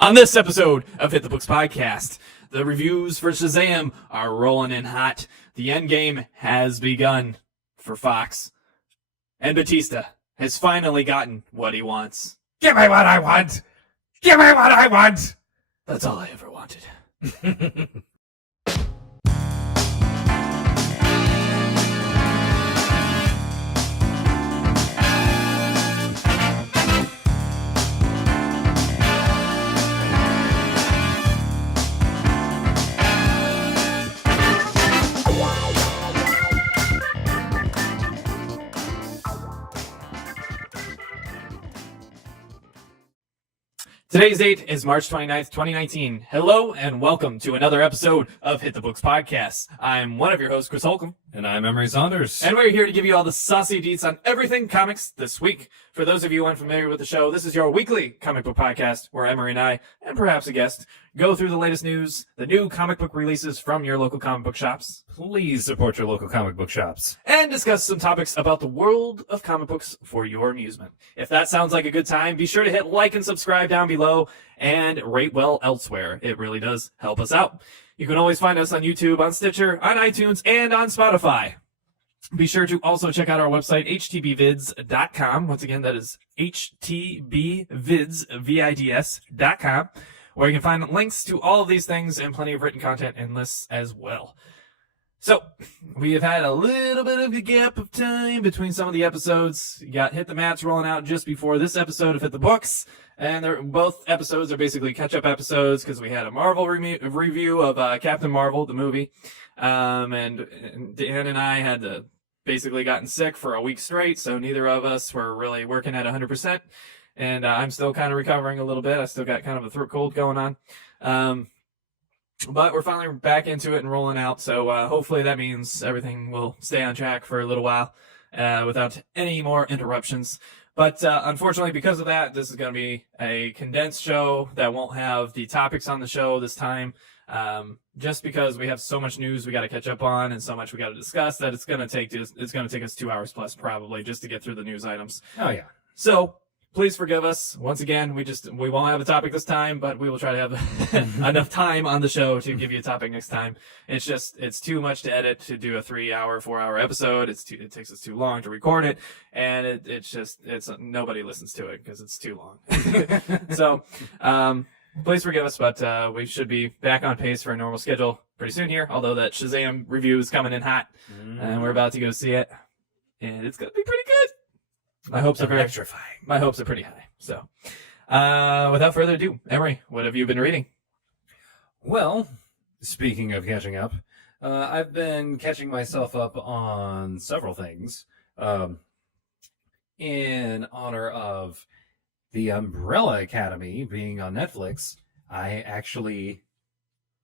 On this episode of Hit the Books Podcast, the reviews for Shazam are rolling in hot. The endgame has begun for Fox. And Batista has finally gotten what he wants. Give me what I want! Give me what I want! That's all I ever wanted. Today's date is March 29th, 2019. Hello and welcome to another episode of Hit the Books Podcast. I'm one of your hosts, Chris Holcomb. And I'm Emery Saunders. And we're here to give you all the saucy deets on everything comics this week. For those of you unfamiliar with the show, this is your weekly comic book podcast where Emery and I, and perhaps a guest, go through the latest news, the new comic book releases from your local comic book shops. Please support your local comic book shops. And discuss some topics about the world of comic books for your amusement. If that sounds like a good time, be sure to hit like and subscribe down below and rate well elsewhere. It really does help us out. You can always find us on YouTube, on Stitcher, on iTunes, and on Spotify. Be sure to also check out our website, htbvids.com. Once again, that is htbvids.com, where you can find links to all of these things and plenty of written content and lists as well. So, we have had a little bit of a gap of time between some of the episodes. You got Hit the Mats rolling out just before this episode of Hit the Books. And both episodes are basically catch-up episodes because we had a Marvel review of Captain Marvel, the movie. And Dan and I had basically gotten sick for a week straight, so neither of us were really working at 100%. And I'm still kind of recovering a little bit. I still got kind of a throat cold going on. But we're finally back into it and rolling out, so hopefully that means everything will stay on track for a little while without any more interruptions. But unfortunately, because of that, this is going to be a condensed show that won't have the topics on the show this time. Just because we have so much news we got to catch up on and so much we got to discuss that it's going to take us 2 hours plus probably just to get through the news items. Oh, yeah. So please forgive us. Once again, we won't have a topic this time, but we will try to have enough time on the show to give you a topic next time. It's too much to edit to do a 3-hour, 4-hour episode. It takes us too long to record it, and nobody listens to it because it's too long. So, please forgive us, but we should be back on pace for a normal schedule pretty soon here, although that Shazam review is coming in hot, and we're about to go see it, and it's going to be pretty good. My hopes are very electrifying. My hopes are pretty high. So, without further ado, Emery, what have you been reading? Well, speaking of catching up, I've been catching myself up on several things. In honor of the Umbrella Academy being on Netflix, I actually,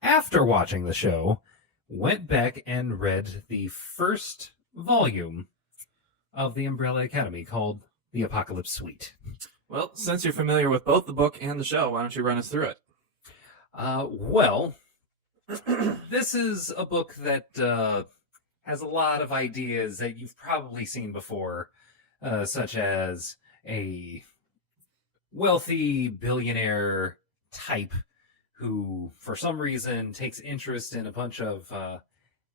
after watching the show, went back and read the first volume of the Umbrella Academy called The Apocalypse Suite. Well, since you're familiar with both the book and the show, why don't you run us through it? Well, this is a book that has a lot of ideas that you've probably seen before, such as a wealthy billionaire type who, for some reason, takes interest in a bunch of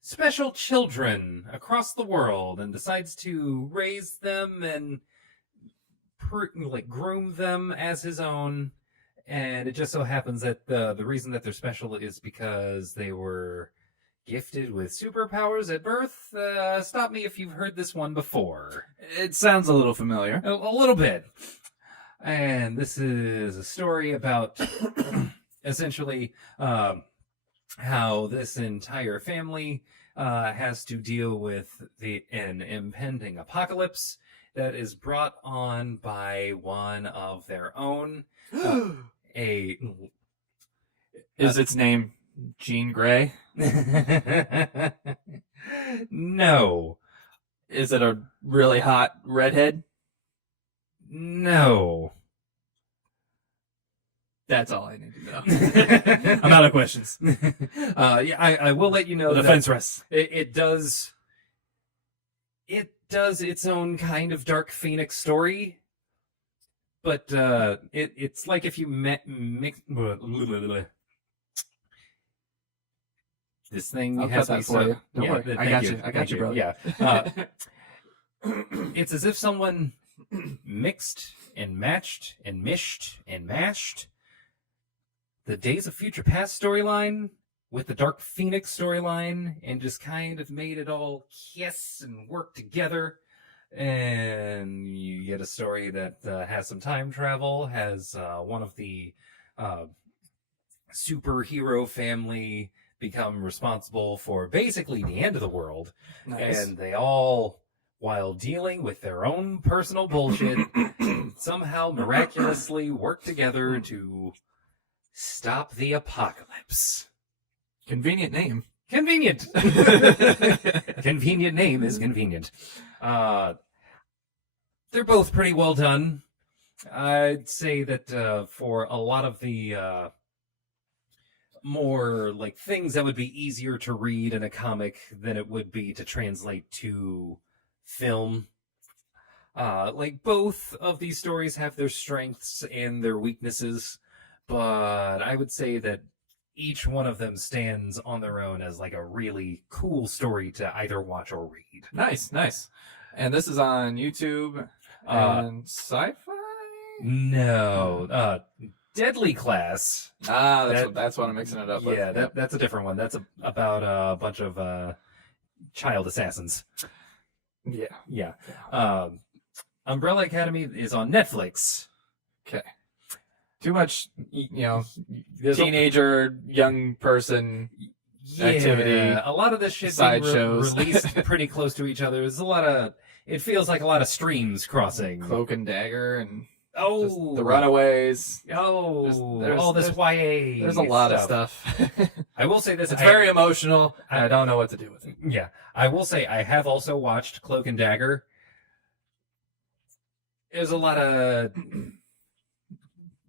special children across the world and decides to raise them and groom them as his own. And it just so happens that the reason that they're special is because they were gifted with superpowers at birth. Stop me if you've heard this one before. It sounds a little familiar. A little bit. And this is a story about essentially how this entire family has to deal with an impending apocalypse that is brought on by one of their own. Is its name Jean Grey? No. Is it a really hot redhead? No. That's all I need to know. I'm out of questions. Yeah, I will let you know The that fence rests. it does its own kind of Dark Phoenix story, but it's like if you mix this thing I'll has cut me that for so you. Don't yeah, worry. I thank got you. you. I got Thank you, brother. Yeah. It's as if someone mixed and matched and mished and mashed the Days of Future Past storyline with the Dark Phoenix storyline and just kind of made it all kiss and work together. And you get a story that has some time travel, has one of the superhero family become responsible for basically the end of the world. Nice. And they all, while dealing with their own personal bullshit, somehow miraculously work together to stop the apocalypse. Convenient name. Convenient. Convenient name is convenient. They're both pretty well done. I'd say that for a lot of the more like things that would be easier to read in a comic than it would be to translate to film. Like both of these stories have their strengths and their weaknesses, but I would say that each one of them stands on their own as like a really cool story to either watch or read. Nice, nice. And this is on YouTube and Sci-Fi? No, Deadly Class. That's what I'm mixing it up with. Yeah, that's a different one. That's about a bunch of child assassins. Yeah. Yeah. Umbrella Academy is on Netflix. Okay. Too much, There's teenager, young person activity. A lot of this shit side being shows. released pretty close to each other. There's a lot of. It feels like a lot of streams crossing. Cloak and Dagger and Oh, just the Runaways. Oh, There's- all this YA. There's a lot of stuff. I will say this: It's very emotional. I don't know what to do with it. Yeah, I will say I have also watched Cloak and Dagger. There's a lot of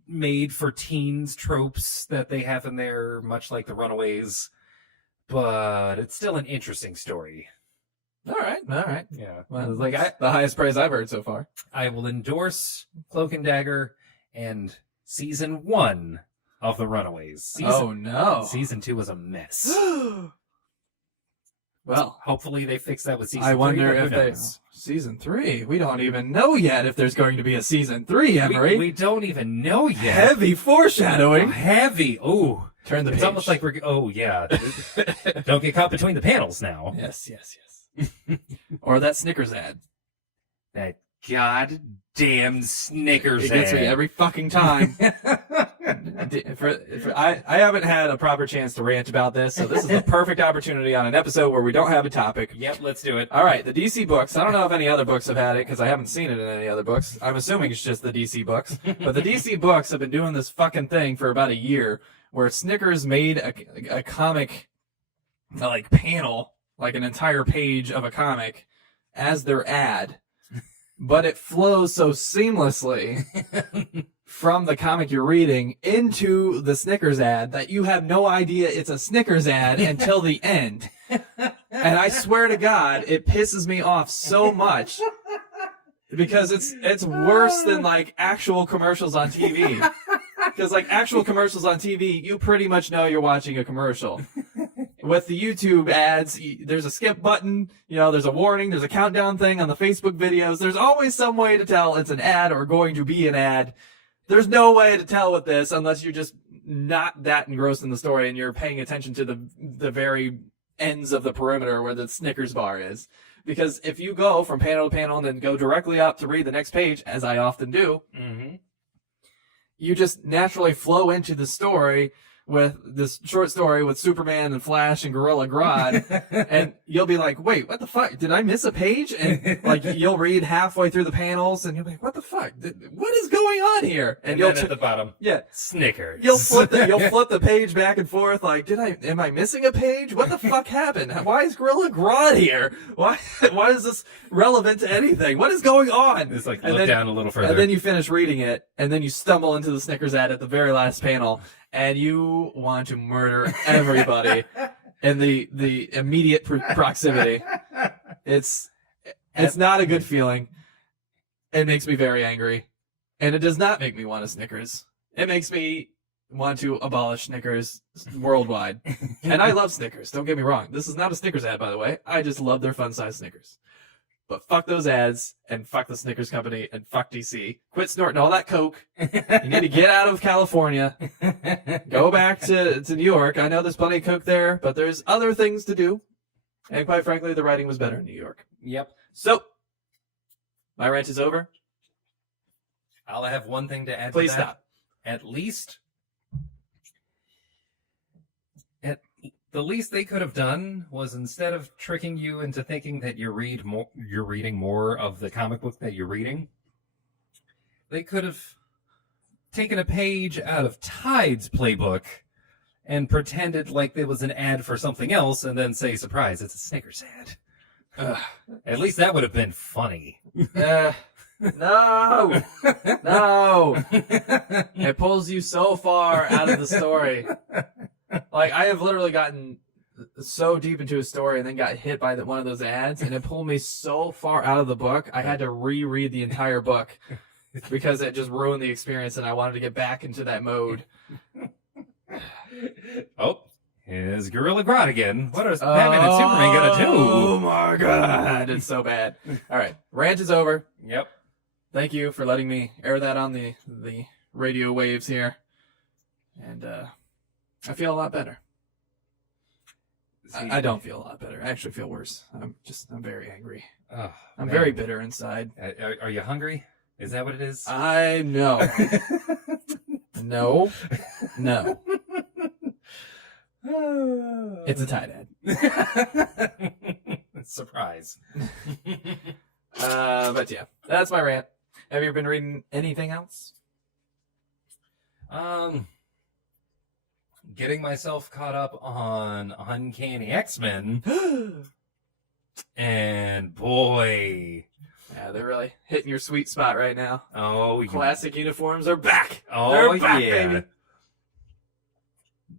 made for teens tropes that they have in there, much like the Runaways, but it's still an interesting story. All right. Yeah, Well, like the highest praise I've heard so far. I will endorse Cloak and Dagger and season 1 of the Runaways. Season 2 was a mess. Well, hopefully they fix that with season 3. I wonder but who if they knows? season 3. We don't even know yet if there's going to be a season 3, Emery. We don't even know yet. Heavy foreshadowing. Heavy. Ooh. Turn the It's page. almost like we're. Oh yeah. Don't get caught between the panels now. Yes. Or that Snickers ad. That goddamn Snickers It gets me ad. every fucking time. I haven't had a proper chance to rant about this, so this is the perfect opportunity on an episode where we don't have a topic. Yep, let's do it. All right, the DC books. I don't know if any other books have had it because I haven't seen it in any other books. I'm assuming it's just the DC books. But the DC books have been doing this fucking thing for about a year where Snickers made a comic like panel, like an entire page of a comic as their ad. But it flows so seamlessly from the comic you're reading into the Snickers ad that you have no idea it's a Snickers ad until the end. And I swear to God, it pisses me off so much because it's worse than like actual commercials on TV. Because like actual commercials on TV, you pretty much know you're watching a commercial. With the YouTube ads, there's a skip button, there's a warning, there's a countdown thing on the Facebook videos. There's always some way to tell it's an ad or going to be an ad. There's no way to tell with this unless you're just not that engrossed in the story and you're paying attention to the very ends of the perimeter where the Snickers bar is. Because if you go from panel to panel and then go directly up to read the next page, as I often do, you just naturally flow into the story with this short story with Superman and Flash and Gorilla Grodd, and you'll be like, wait, what the fuck? Did I miss a page? And like you'll read halfway through the panels and you'll be like, what the fuck? What is going on here? And you'll then at the bottom, Snickers. You'll flip the page back and forth like, am I missing a page? What the fuck happened? Why is Gorilla Grodd here? Why is this relevant to anything? What is going on? It's like look down a little further. And then you finish reading it, and then you stumble into the Snickers ad at the very last panel, and you want to murder everybody in the immediate proximity. It's not a good feeling. It makes me very angry. And it does not make me want a Snickers. It makes me want to abolish Snickers worldwide. And I love Snickers, don't get me wrong. This is not a Snickers ad, by the way. I just love their fun-sized Snickers. But fuck those ads, and fuck the Snickers company, and fuck DC. Quit snorting all that Coke. You need to get out of California. Go back to New York. I know there's plenty of Coke there, but there's other things to do. And quite frankly, the writing was better in New York. Yep. So, my rant is over. I'll have one thing to add Please to that. stop. At the least they could have done was, instead of tricking you into thinking that you're reading more of the comic book that you're reading, they could have taken a page out of Tide's playbook and pretended like there was an ad for something else, and then say, surprise, it's a Snickers ad. At least that would have been funny. No! No! It pulls you so far out of the story. Like, I have literally gotten so deep into a story and then got hit by one of those ads, and it pulled me so far out of the book, I had to reread the entire book because it just ruined the experience, and I wanted to get back into that mode. Oh, here's Gorilla Grodd again. What are Batman and Superman gonna do? Oh my god, it's so bad. All right, rant is over. Yep. Thank you for letting me air that on the radio waves here. And I feel a lot better. I don't feel a lot better. I actually feel worse. I'm very angry. Oh, I'm man. very bitter inside. Are you hungry? Is that what it is? I know. No. It's a Tide ad. Surprise. But yeah, that's my rant. Have you been reading anything else? Getting myself caught up on Uncanny X-Men. And boy. Yeah, they're really hitting your sweet spot right now. Oh, Classic uniforms are back. Oh, they're back, yeah. baby.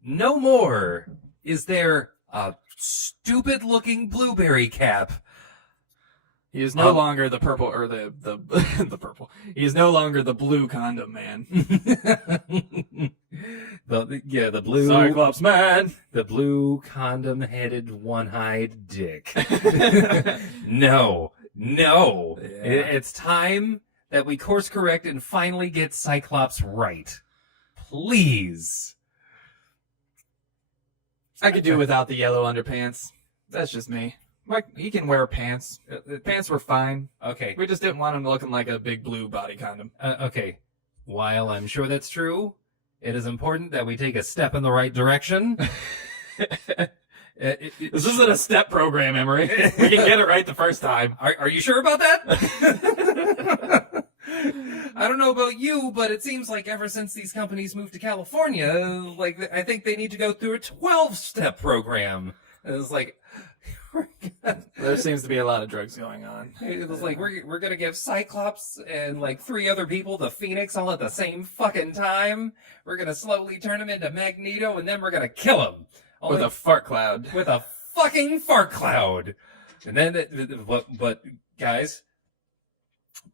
No more is there a stupid-looking blueberry cap. He is no longer the purple, or the the purple. He is no longer the blue condom man. the blue Cyclops man. The blue condom-headed one-eyed dick. No. Yeah. It's time that we course correct and finally get Cyclops right. Please. I could do without the yellow underpants. That's just me. Like, he can wear pants. The pants were fine. Okay. We just didn't want him looking like a big blue body condom. Okay. While I'm sure that's true, it is important that we take a step in the right direction. This isn't a step program, Emery. We can get it right the first time. Are you sure about that? I don't know about you, but it seems like ever since these companies moved to California, like, I think they need to go through a 12-step program. And it's like, there seems to be a lot of drugs going on. it was like, we're gonna give Cyclops and like 3 other people the Phoenix all at the same fucking time. We're gonna slowly turn him into Magneto, and then we're gonna kill him. With a fart cloud. With a fucking fart cloud. And then, but guys,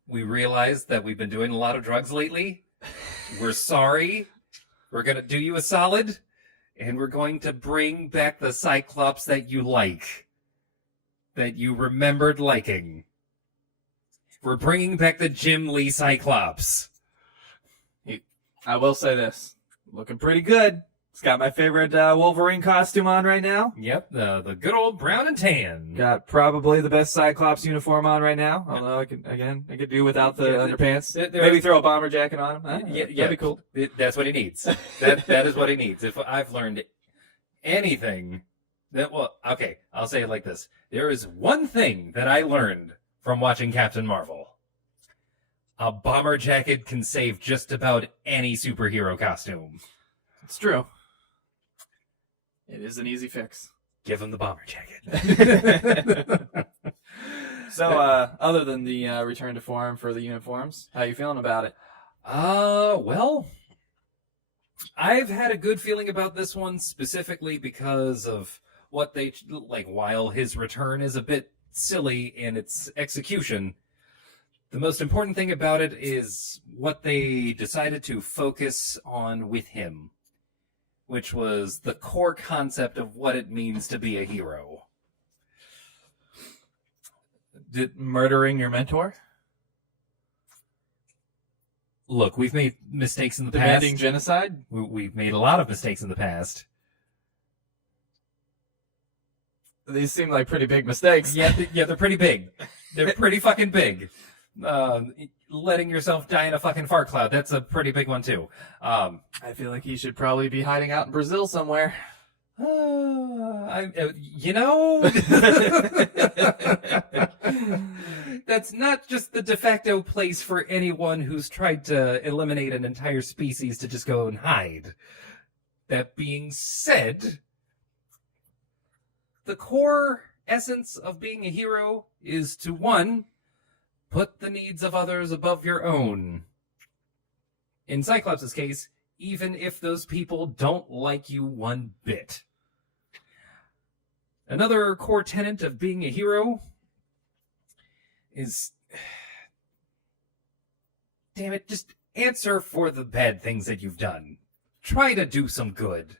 we realized that we've been doing a lot of drugs lately. We're sorry. We're going to do you a solid, and we're going to bring back the Cyclops that you like, that you remembered liking. We're bringing back the Jim Lee Cyclops. I will say this. Looking pretty good. It's got my favorite Wolverine costume on right now. Yep, the good old brown and tan. Got probably the best Cyclops uniform on right now. Although I could do without the underpants. Maybe throw a bomber jacket on him. That'd be cool. That's what he needs. That is what he needs. If I've learned anything, okay, I'll say it like this. There is one thing that I learned from watching Captain Marvel. A bomber jacket can save just about any superhero costume. It's true. It is an easy fix. Give him the bomber jacket. So, other than the return to form for the uniforms, how you feeling about it? Well, I've had a good feeling about this one specifically because of what they, like, while his return is a bit silly in its execution, The most important thing about it is what they decided to focus on with him, which was the core concept of what it means to be a hero. Murdering your mentor? Look, we've made mistakes in the Demanding past. genocide? We've made a lot of mistakes in the past. These seem like pretty big mistakes. Yeah, they're pretty big. They're pretty fucking big. Letting yourself die in a fucking fart cloud, that's a pretty big one, too. I feel like he should probably be hiding out in Brazil somewhere. You know, that's not just the de facto place for anyone who's tried to eliminate an entire species to just go and hide. That being said, the core essence of being a hero is to, one, put the needs of others above your own. In Cyclops' case, even if those people don't like you one bit. Another core tenet of being a hero is, damn it, just answer for the bad things that you've done. Try to do some good.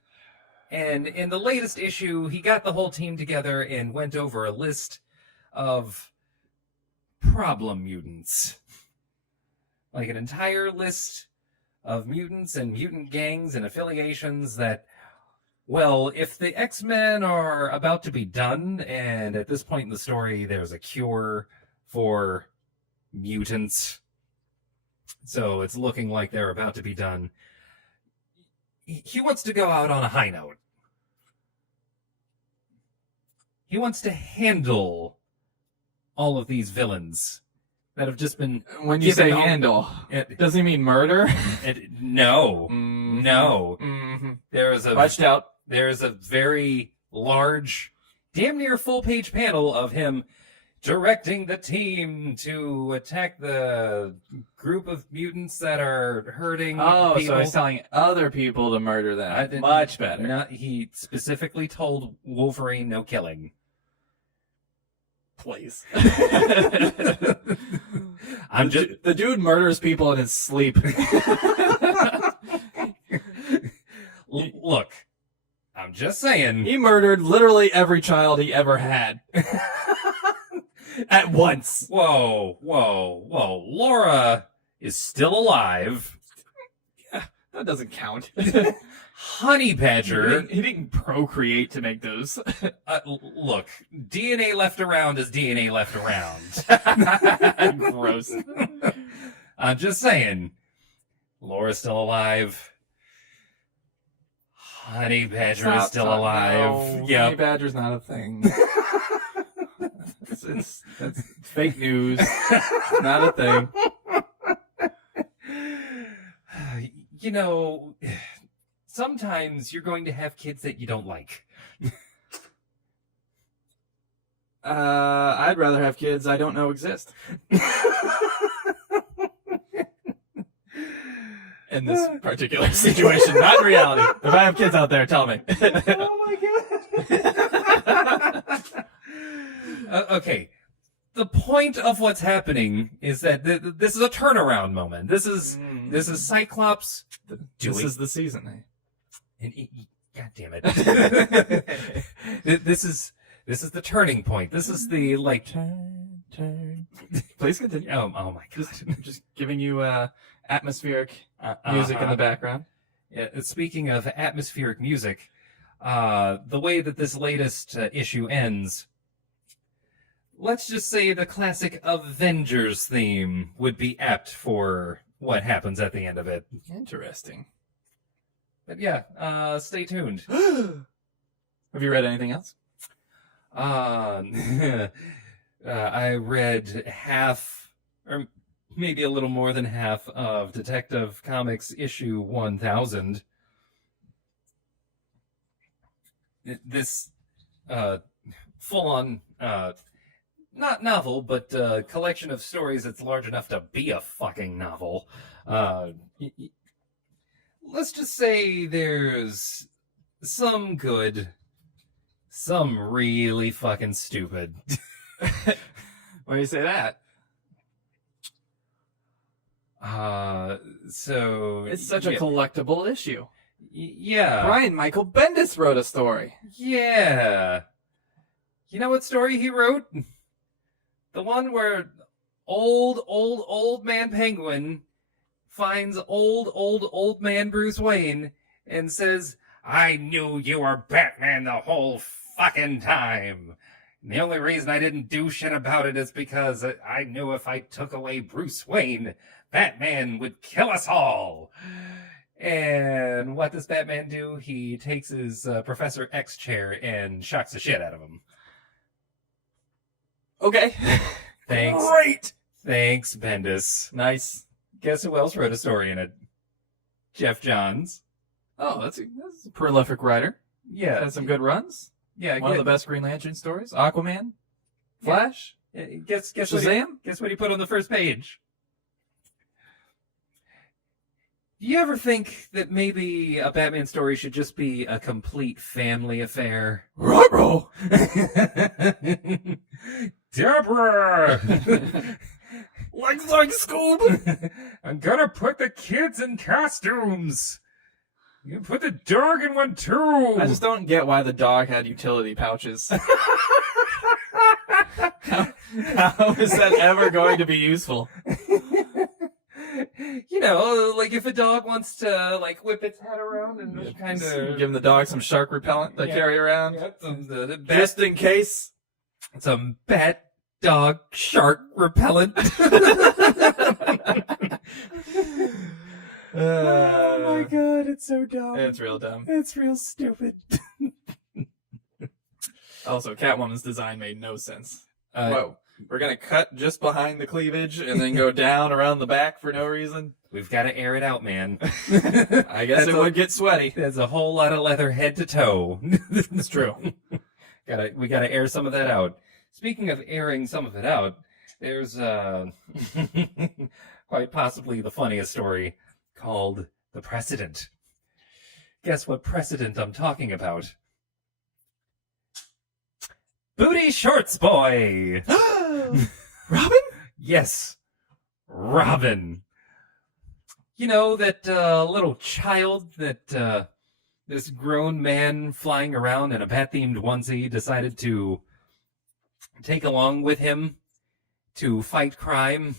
And in the latest issue, he got the whole team together and went over a list of problem mutants. Like an entire list of mutants and mutant gangs and affiliations that, well, if the X-Men are about to be done, and at this point in the story there's a cure for mutants, so it's looking like they're about to be done, he wants to go out on a high note. He wants to handle all of these villains that have just been... When you say given handle, does he mean murder? No. Mm-hmm. No. Mm-hmm. Watch out. There's a very large, damn near full-page panel of him directing the team to attack the group of mutants that are hurting people. So he's telling other people to murder them. Much better. He specifically told Wolverine no killing. Please. The dude murders people in his sleep. Look, I'm just saying. He murdered literally every child he ever had. At once. Whoa. Laura is still alive. Yeah, that doesn't count. Honey Badger. He didn't procreate to make those. Look, DNA left around is DNA left around. Gross. I'm just saying. Laura's still alive. Honey Badger is still alive. No, Yep. Honey Badger's not a thing. That's fake news. It's not a thing. You know, sometimes you're going to have kids that you don't like. I'd rather have kids I don't know exist. In this particular situation, not in reality. If I have kids out there, tell me. Oh my god. Okay. The point of what's happening is that this is a turnaround moment. This is Cyclops. This is the season. God damn it! This is the turning point. This is the turn. Please continue. Oh my god! Just giving you atmospheric music in the background. Speaking of atmospheric music, the way that this latest issue ends. Let's just say the classic Avengers theme would be apt for what happens at the end of it. Interesting. But yeah, stay tuned. Have you read anything else? I read half, or maybe a little more than half, of Detective Comics issue 1000. This full-on... not novel, but collection of stories that's large enough to be a fucking novel. Let's just say there's some good, some really fucking stupid. Why do you say that? So It's such a collectible issue. Yeah. Brian Michael Bendis wrote a story. Yeah. You know what story he wrote? The one where old man Penguin finds old man Bruce Wayne and says, "I knew you were Batman the whole fucking time. And the only reason I didn't do shit about it is because I knew if I took away Bruce Wayne, Batman would kill us all." And what does Batman do? He takes his Professor X chair and shocks the shit out of him. Okay. Thanks. Great. Thanks, Bendis. Nice. Guess who else wrote a story in it? Jeff Johns. Oh, that's a prolific writer. Yeah. Had some good runs. Yeah. One of the best Green Lantern stories. Aquaman. Flash. Guess Shazam. Guess what he put on the first page? Do you ever think that maybe a Batman story should just be a complete family affair? Ruh-roh. Deborah! Like Scoob. I'm gonna put the kids in costumes. You put the dog in one too. I just don't get why the dog had utility pouches. How is that ever going to be useful? You know, like if a dog wants to like whip its head around and just kind of Giving the dog some shark repellent to carry around. the Just in case. some bat dog shark repellent. Oh my god, it's so dumb. It's real dumb. It's real stupid. Also, Catwoman's design made no sense. Whoa. We're going to cut just behind the cleavage and then go down around the back for no reason? We've got to air it out, man. I guess it would get sweaty. There's a whole lot of leather head to toe. It's true. We gotta air some of that out. Speaking of airing some of it out, there's quite possibly the funniest story called The Precedent. Guess what precedent I'm talking about? Booty Shorts Boy! Robin? Yes, Robin. You know, that little child that this grown man flying around in a bat-themed onesie decided to take along with him to fight crime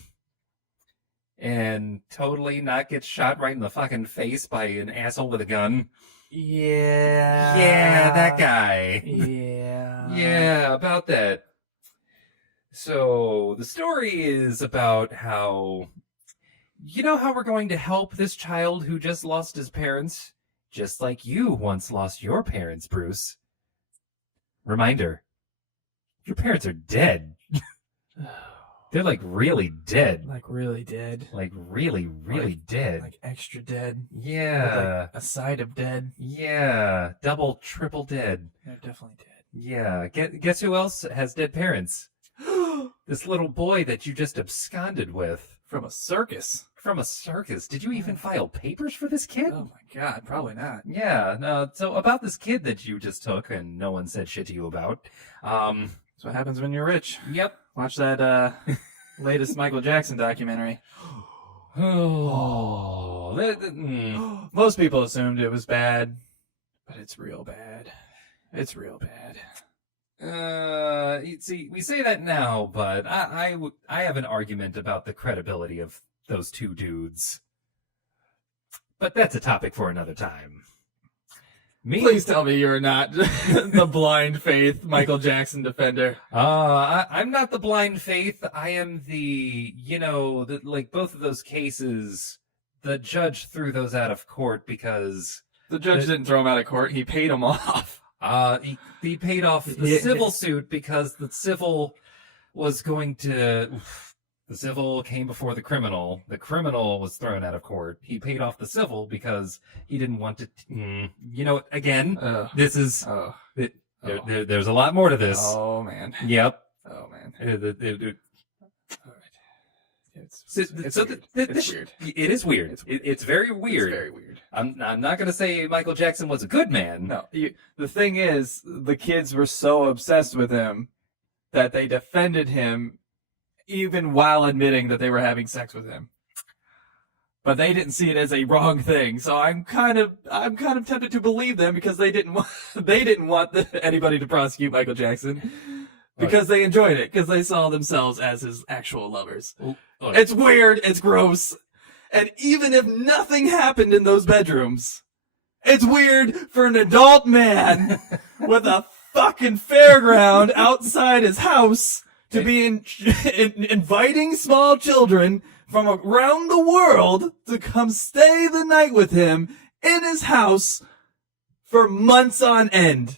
and totally not get shot right in the fucking face by an asshole with a gun. Yeah. Yeah, that guy. Yeah. Yeah, about that. So the story is about how, you know how we're going to help this child who just lost his parents, just like you once lost your parents, Bruce. Reminder, your parents are dead. They're like really dead. Like really dead. Like really, really dead. Like extra dead. Yeah. Like a side of dead. Yeah. Double, triple dead. They're definitely dead. Yeah. Guess who else has dead parents? This little boy that you just absconded with. From a circus. From a circus. Did you even file papers for this kid? Oh my god, probably not. Yeah. No, so about this kid that you just took and no one said shit to you about. That's what happens when you're rich. Yep. Watch that latest Michael Jackson documentary. Most people assumed it was bad, but it's real bad. It's real bad. See, we say that now, but I have an argument about the credibility of those two dudes. But that's a topic for another time. Please tell me you're not the blind faith Michael Jackson defender. I'm not the blind faith. I am the, like both of those cases, the judge threw those out of court because... The judge didn't throw him out of court. He paid him off. He paid off the civil suit because the civil was going to... The civil came before the criminal. The criminal was thrown out of court. He paid off the civil because he didn't want to... again, this is... There's a lot more to this. Oh, man. Yep. Oh, man. All right. It's weird. It's weird. It is weird. It's very weird. It's very weird. I'm not going to say Michael Jackson was a good man. No. The thing is, the kids were so obsessed with him that they defended him even while admitting that they were having sex with him. but they didn't see it as a wrong thing. So I'm kind of tempted to believe them because they didn't want anybody to prosecute Michael Jackson because they enjoyed it because they saw themselves as his actual lovers. It's weird. It's gross. And even if nothing happened in those bedrooms, it's weird for an adult man with a fucking fairground outside his house to be inviting small children from around the world to come stay the night with him in his house for months on end.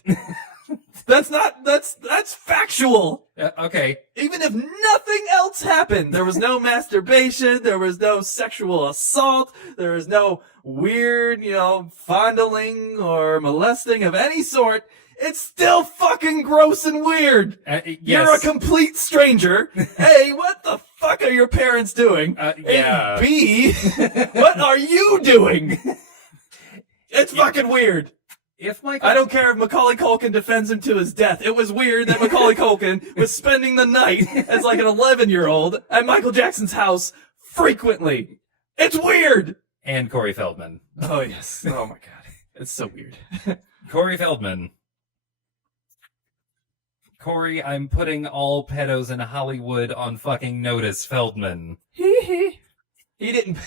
That's factual. Okay. Even if nothing else happened, there was no masturbation, there was no sexual assault, there was no weird, fondling or molesting of any sort, it's still fucking gross and weird. Yes. You're a complete stranger. A, what the fuck are your parents doing? Yeah. And B, what are you doing? It's fucking weird. I don't care if Macaulay Culkin defends him to his death. It was weird that Macaulay Culkin was spending the night as like an 11-year-old at Michael Jackson's house frequently. It's weird. And Corey Feldman. Oh, yes. Oh, my God. It's so weird. Corey Feldman. Corey, I'm putting all pedos in Hollywood on fucking notice, Feldman. He didn't.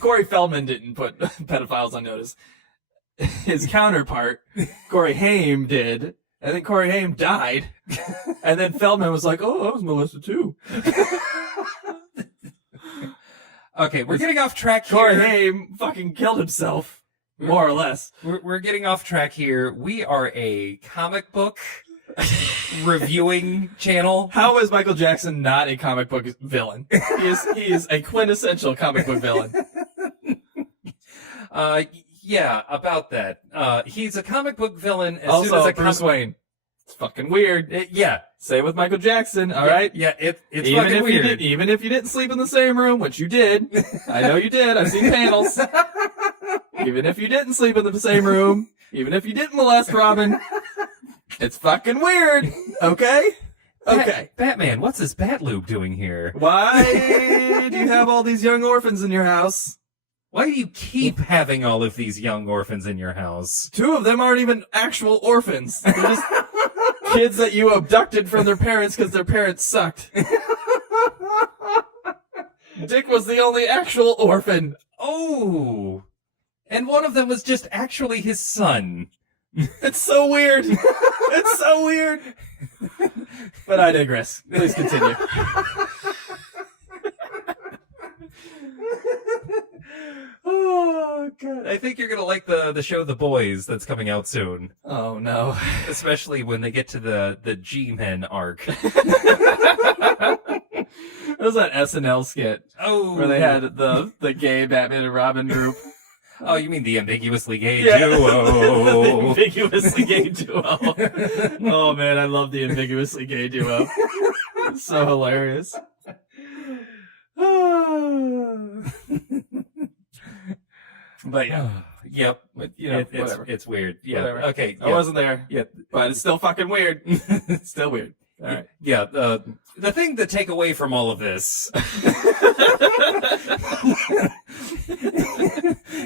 Corey Feldman didn't put pedophiles on notice. His counterpart, Corey Haim, did. And then Corey Haim died. And then Feldman was like, oh, I was molested too. Okay, we're getting off track here. Corey Haim fucking killed himself, more or less. We're getting off track here. We are a comic book reviewing channel. How is Michael Jackson not a comic book villain? He is a quintessential comic book villain. Yeah, about that. He's a comic book villain as also, soon as a Bruce Wayne. It's fucking weird. Yeah. Same with Michael Jackson, alright? Yeah, it's even fucking if weird. Even if you didn't sleep in the same room, which you did. I know you did. I've seen panels. Even if you didn't sleep in the same room, even if you didn't molest Robin, it's fucking weird. Okay? Okay. Batman, what's this Bat Lube doing here? Why do you have all these young orphans in your house? Why do you keep having all of these young orphans in your house? 2 of them aren't even actual orphans. They're just kids that you abducted from their parents because their parents sucked. Dick was the only actual orphan. Oh. And one of them was just actually his son. It's so weird. It's so weird. But I digress. Please continue. Oh, God. I think you're going to like the show The Boys that's coming out soon. Oh, no. Especially when they get to the G-Men arc. It was that SNL skit. Oh. Where they had the gay Batman and Robin group. Oh, you mean the ambiguously gay Yeah. duo. The ambiguously gay duo. Oh, man, I love the ambiguously gay duo. It's so hilarious. But yeah. Yep. But, whatever. It's weird. Yeah. Whatever. Okay. I wasn't there. Yeah. But it's still fucking weird. It's still weird. All right. Yeah. The thing to take away from all of this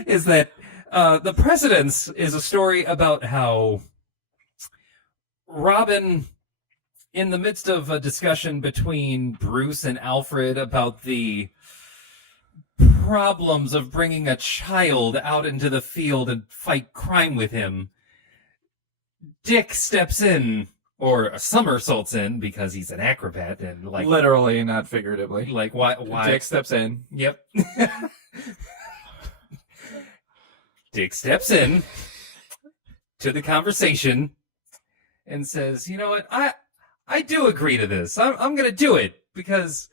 is that The Precedence is a story about how Robin, in the midst of a discussion between Bruce and Alfred about the problems of bringing a child out into the field and fight crime with him, Dick steps in, or somersaults in, because he's an acrobat and like literally, not figuratively. Like why? Dick steps in. Yep. Dick steps in to the conversation and says, "You know what? I do agree to this. I'm going to do it because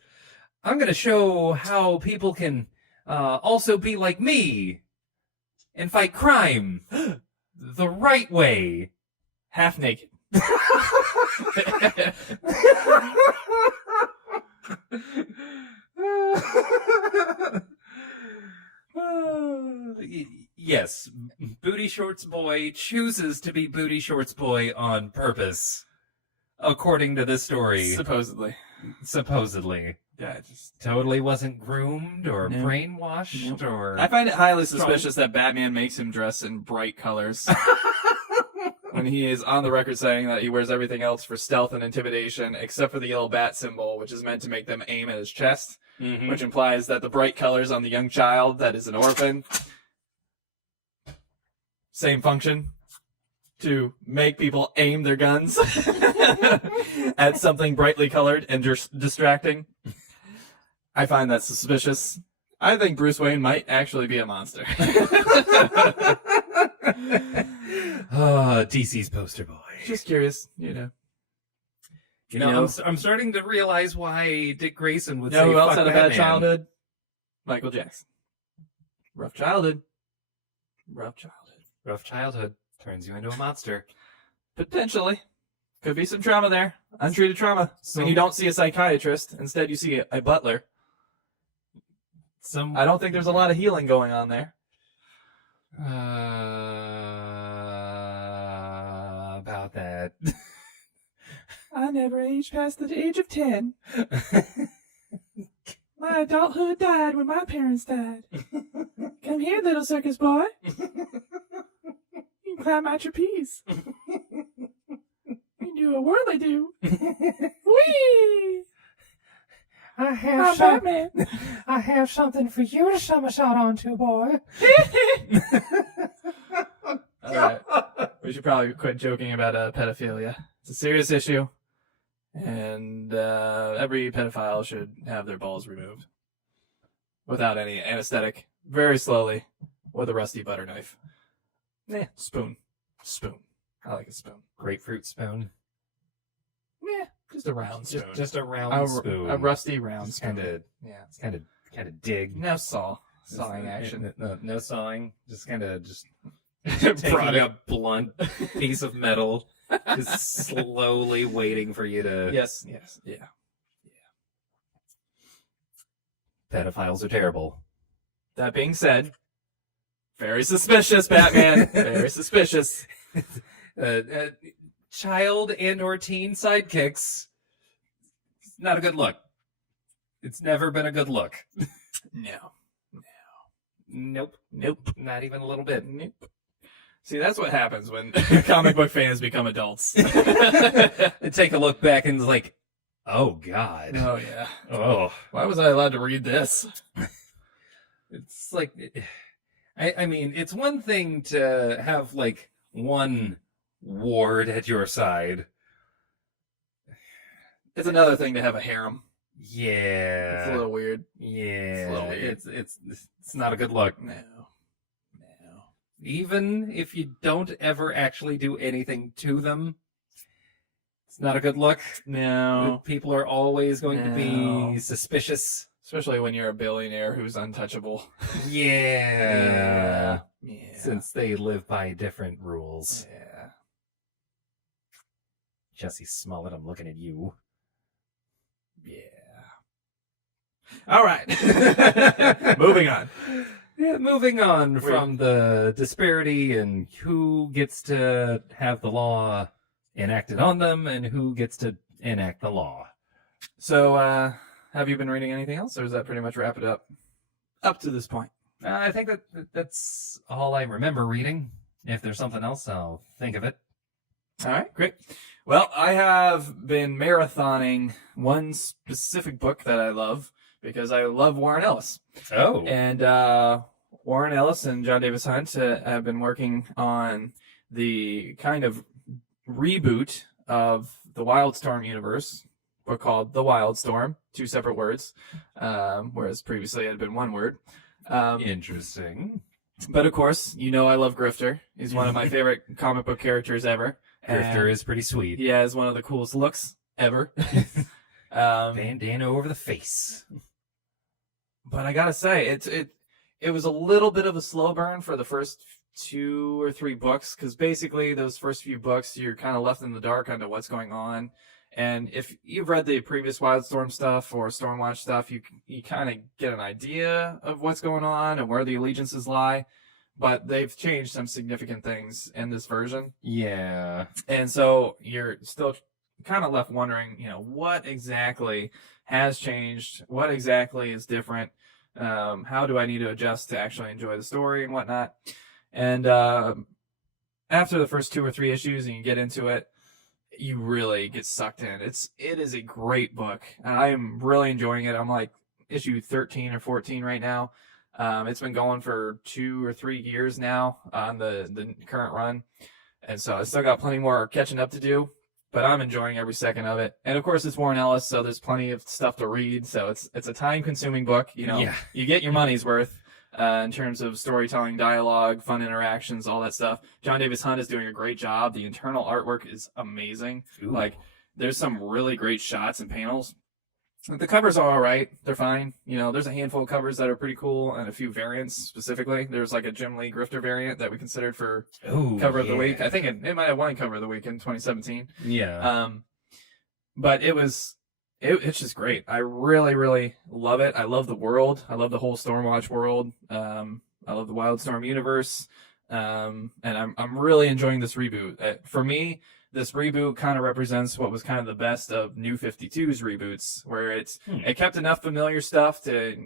I'm going to show how people can also be like me and fight crime the right way, half naked." Yes, Booty Shorts Boy chooses to be Booty Shorts Boy on purpose, according to this story. Supposedly. Supposedly. Yeah, just Totally wasn't groomed or No. brainwashed or... I find it highly suspicious that Batman makes him dress in bright colors when he is on the record saying that he wears everything else for stealth and intimidation except for the yellow bat symbol, which is meant to make them aim at his chest, Mhm. which implies that the bright colors on the young child that is an orphan, same function, to make people aim their guns at something brightly colored and distracting. I find that suspicious. I think Bruce Wayne might actually be a monster. DC's poster boy. Just curious, you know. You know, I'm starting to realize why Dick Grayson would You know say who else fuck had a bad Batman. childhood? Michael Jackson. Rough childhood. Rough childhood. Rough childhood turns you into a monster. Potentially. Could be some trauma there. Untreated trauma. So- When you don't see a psychiatrist, instead you see a butler. I don't think there's a lot of healing going on there. About that. I never aged past the age of 10. My adulthood died when my parents died. Come here, little circus boy. You can climb my trapeze. You do a whirly do. Whee! I'm Batman. I have something for you to somersault onto, boy. Alright. We should probably quit joking about pedophilia. It's a serious issue. And every pedophile should have their balls removed. Without any anesthetic. Very slowly. With a rusty butter knife. Spoon. Spoon. I like a spoon. Grapefruit spoon. Just a round spoon. Just a round spoon. A rusty round It's spoon. kind of Yeah. It's kind of dig. No sawing action. No sawing. Just kind of Prod taking it. a blunt piece of metal, just slowly waiting for you to. Yes. Yeah. Pedophiles are terrible. That being said, very suspicious, Batman. Very suspicious. Child and or teen sidekicks. Not a good look. It's never been a good look. No. Nope. Not even a little bit. Nope. See, that's what happens when comic book fans become adults. They take a look back and it's like, oh God. Oh, yeah. Oh. Why was I allowed to read this? It's like, I mean, it's one thing to have like one ward at your side. It's another thing to have a harem. Yeah. It's a little weird. Yeah. It's a little weird. It's not a good look. No. Even if you don't ever actually do anything to them, it's not a good look. No. People are always going to No. be suspicious. Especially when you're a billionaire who's untouchable. Yeah. Yeah. Since they live by different rules. Yeah. Jesse Smollett, I'm looking at you. Yeah. All right. Moving on. Yeah, moving on from the disparity in who gets to have the law enacted on them and who gets to enact the law. So, have you been reading anything else, or does that pretty much wrap it up? Up to this point. I think that's all I remember reading. If there's something else, I'll think of it. All right, great. Well, I have been marathoning one specific book that I love because I love Warren Ellis. Oh. And Warren Ellis and John Davis Hunt have been working on the kind of reboot of the Wildstorm universe, book called The Wildstorm, 2 separate words, whereas previously it had been 1 word. Interesting. But of course, you know I love Grifter. He's one of my favorite comic book characters ever. Grifter is pretty sweet. He has one of the coolest looks ever. Bandana over the face. But I gotta say, it was a little bit of a slow burn for the first 2 or 3 books, because basically those first few books you're kind of left in the dark on what's going on. And if you've read the previous Wildstorm stuff or Stormwatch stuff, you kind of get an idea of what's going on and where the allegiances lie. But they've changed some significant things in this version. Yeah. And so you're still kind of left wondering, what exactly has changed, what exactly is different, how do I need to adjust to actually enjoy the story and whatnot. And after the first 2 or 3 issues and you get into it, you really get sucked in. It is a great book. I am really enjoying it. I'm like issue 13 or 14 right now. It's been going for 2 or 3 years now on the current run. And so I still got plenty more catching up to do, but I'm enjoying every second of it. And of course it's Warren Ellis, so there's plenty of stuff to read. So it's a time consuming book. You get your money's worth. In terms of storytelling, dialogue, fun interactions, all that stuff. John Davis Hunt is doing a great job. The internal artwork is amazing. Ooh. Like, there's some really great shots and panels. The covers are all right. They're fine. There's a handful of covers that are pretty cool and a few variants specifically. There's like a Jim Lee Grifter variant that we considered for cover of the week. I think it might have won cover of the week in 2017. Yeah. But it's just great. I really, really love it. I love the world. I love the whole Stormwatch world. I love the Wildstorm universe. And I'm really enjoying this reboot. For me, this reboot kind of represents what was kind of the best of New 52's reboots, where it kept enough familiar stuff to,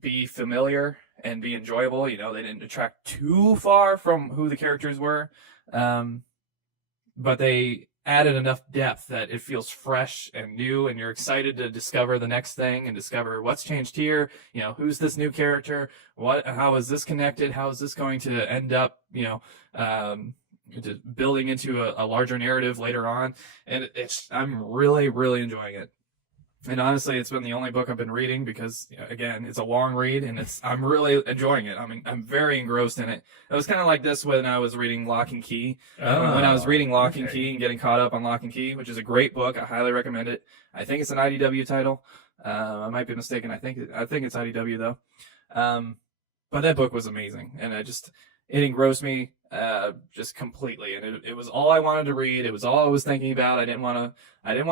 be familiar and be enjoyable. They didn't detract too far from who the characters were. But they added enough depth that it feels fresh and new, and you're excited to discover the next thing and discover what's changed here. Who's this new character? How is this connected? How is this going to end up, just building into a larger narrative later on? And I'm really, really enjoying it. And honestly, it's been the only book I've been reading because, again, it's a long read and I'm really enjoying it. I'm very engrossed in it. It was kind of like this when I was reading Lock and Key. When I was reading Lock and Key and getting caught up on Lock and Key, which is a great book. I highly recommend it. I think it's an IDW title. I might be mistaken. I think it's IDW though. But that book was amazing. And it engrossed me, just completely. And it was all I wanted to read. It was all I was thinking about. I didn't want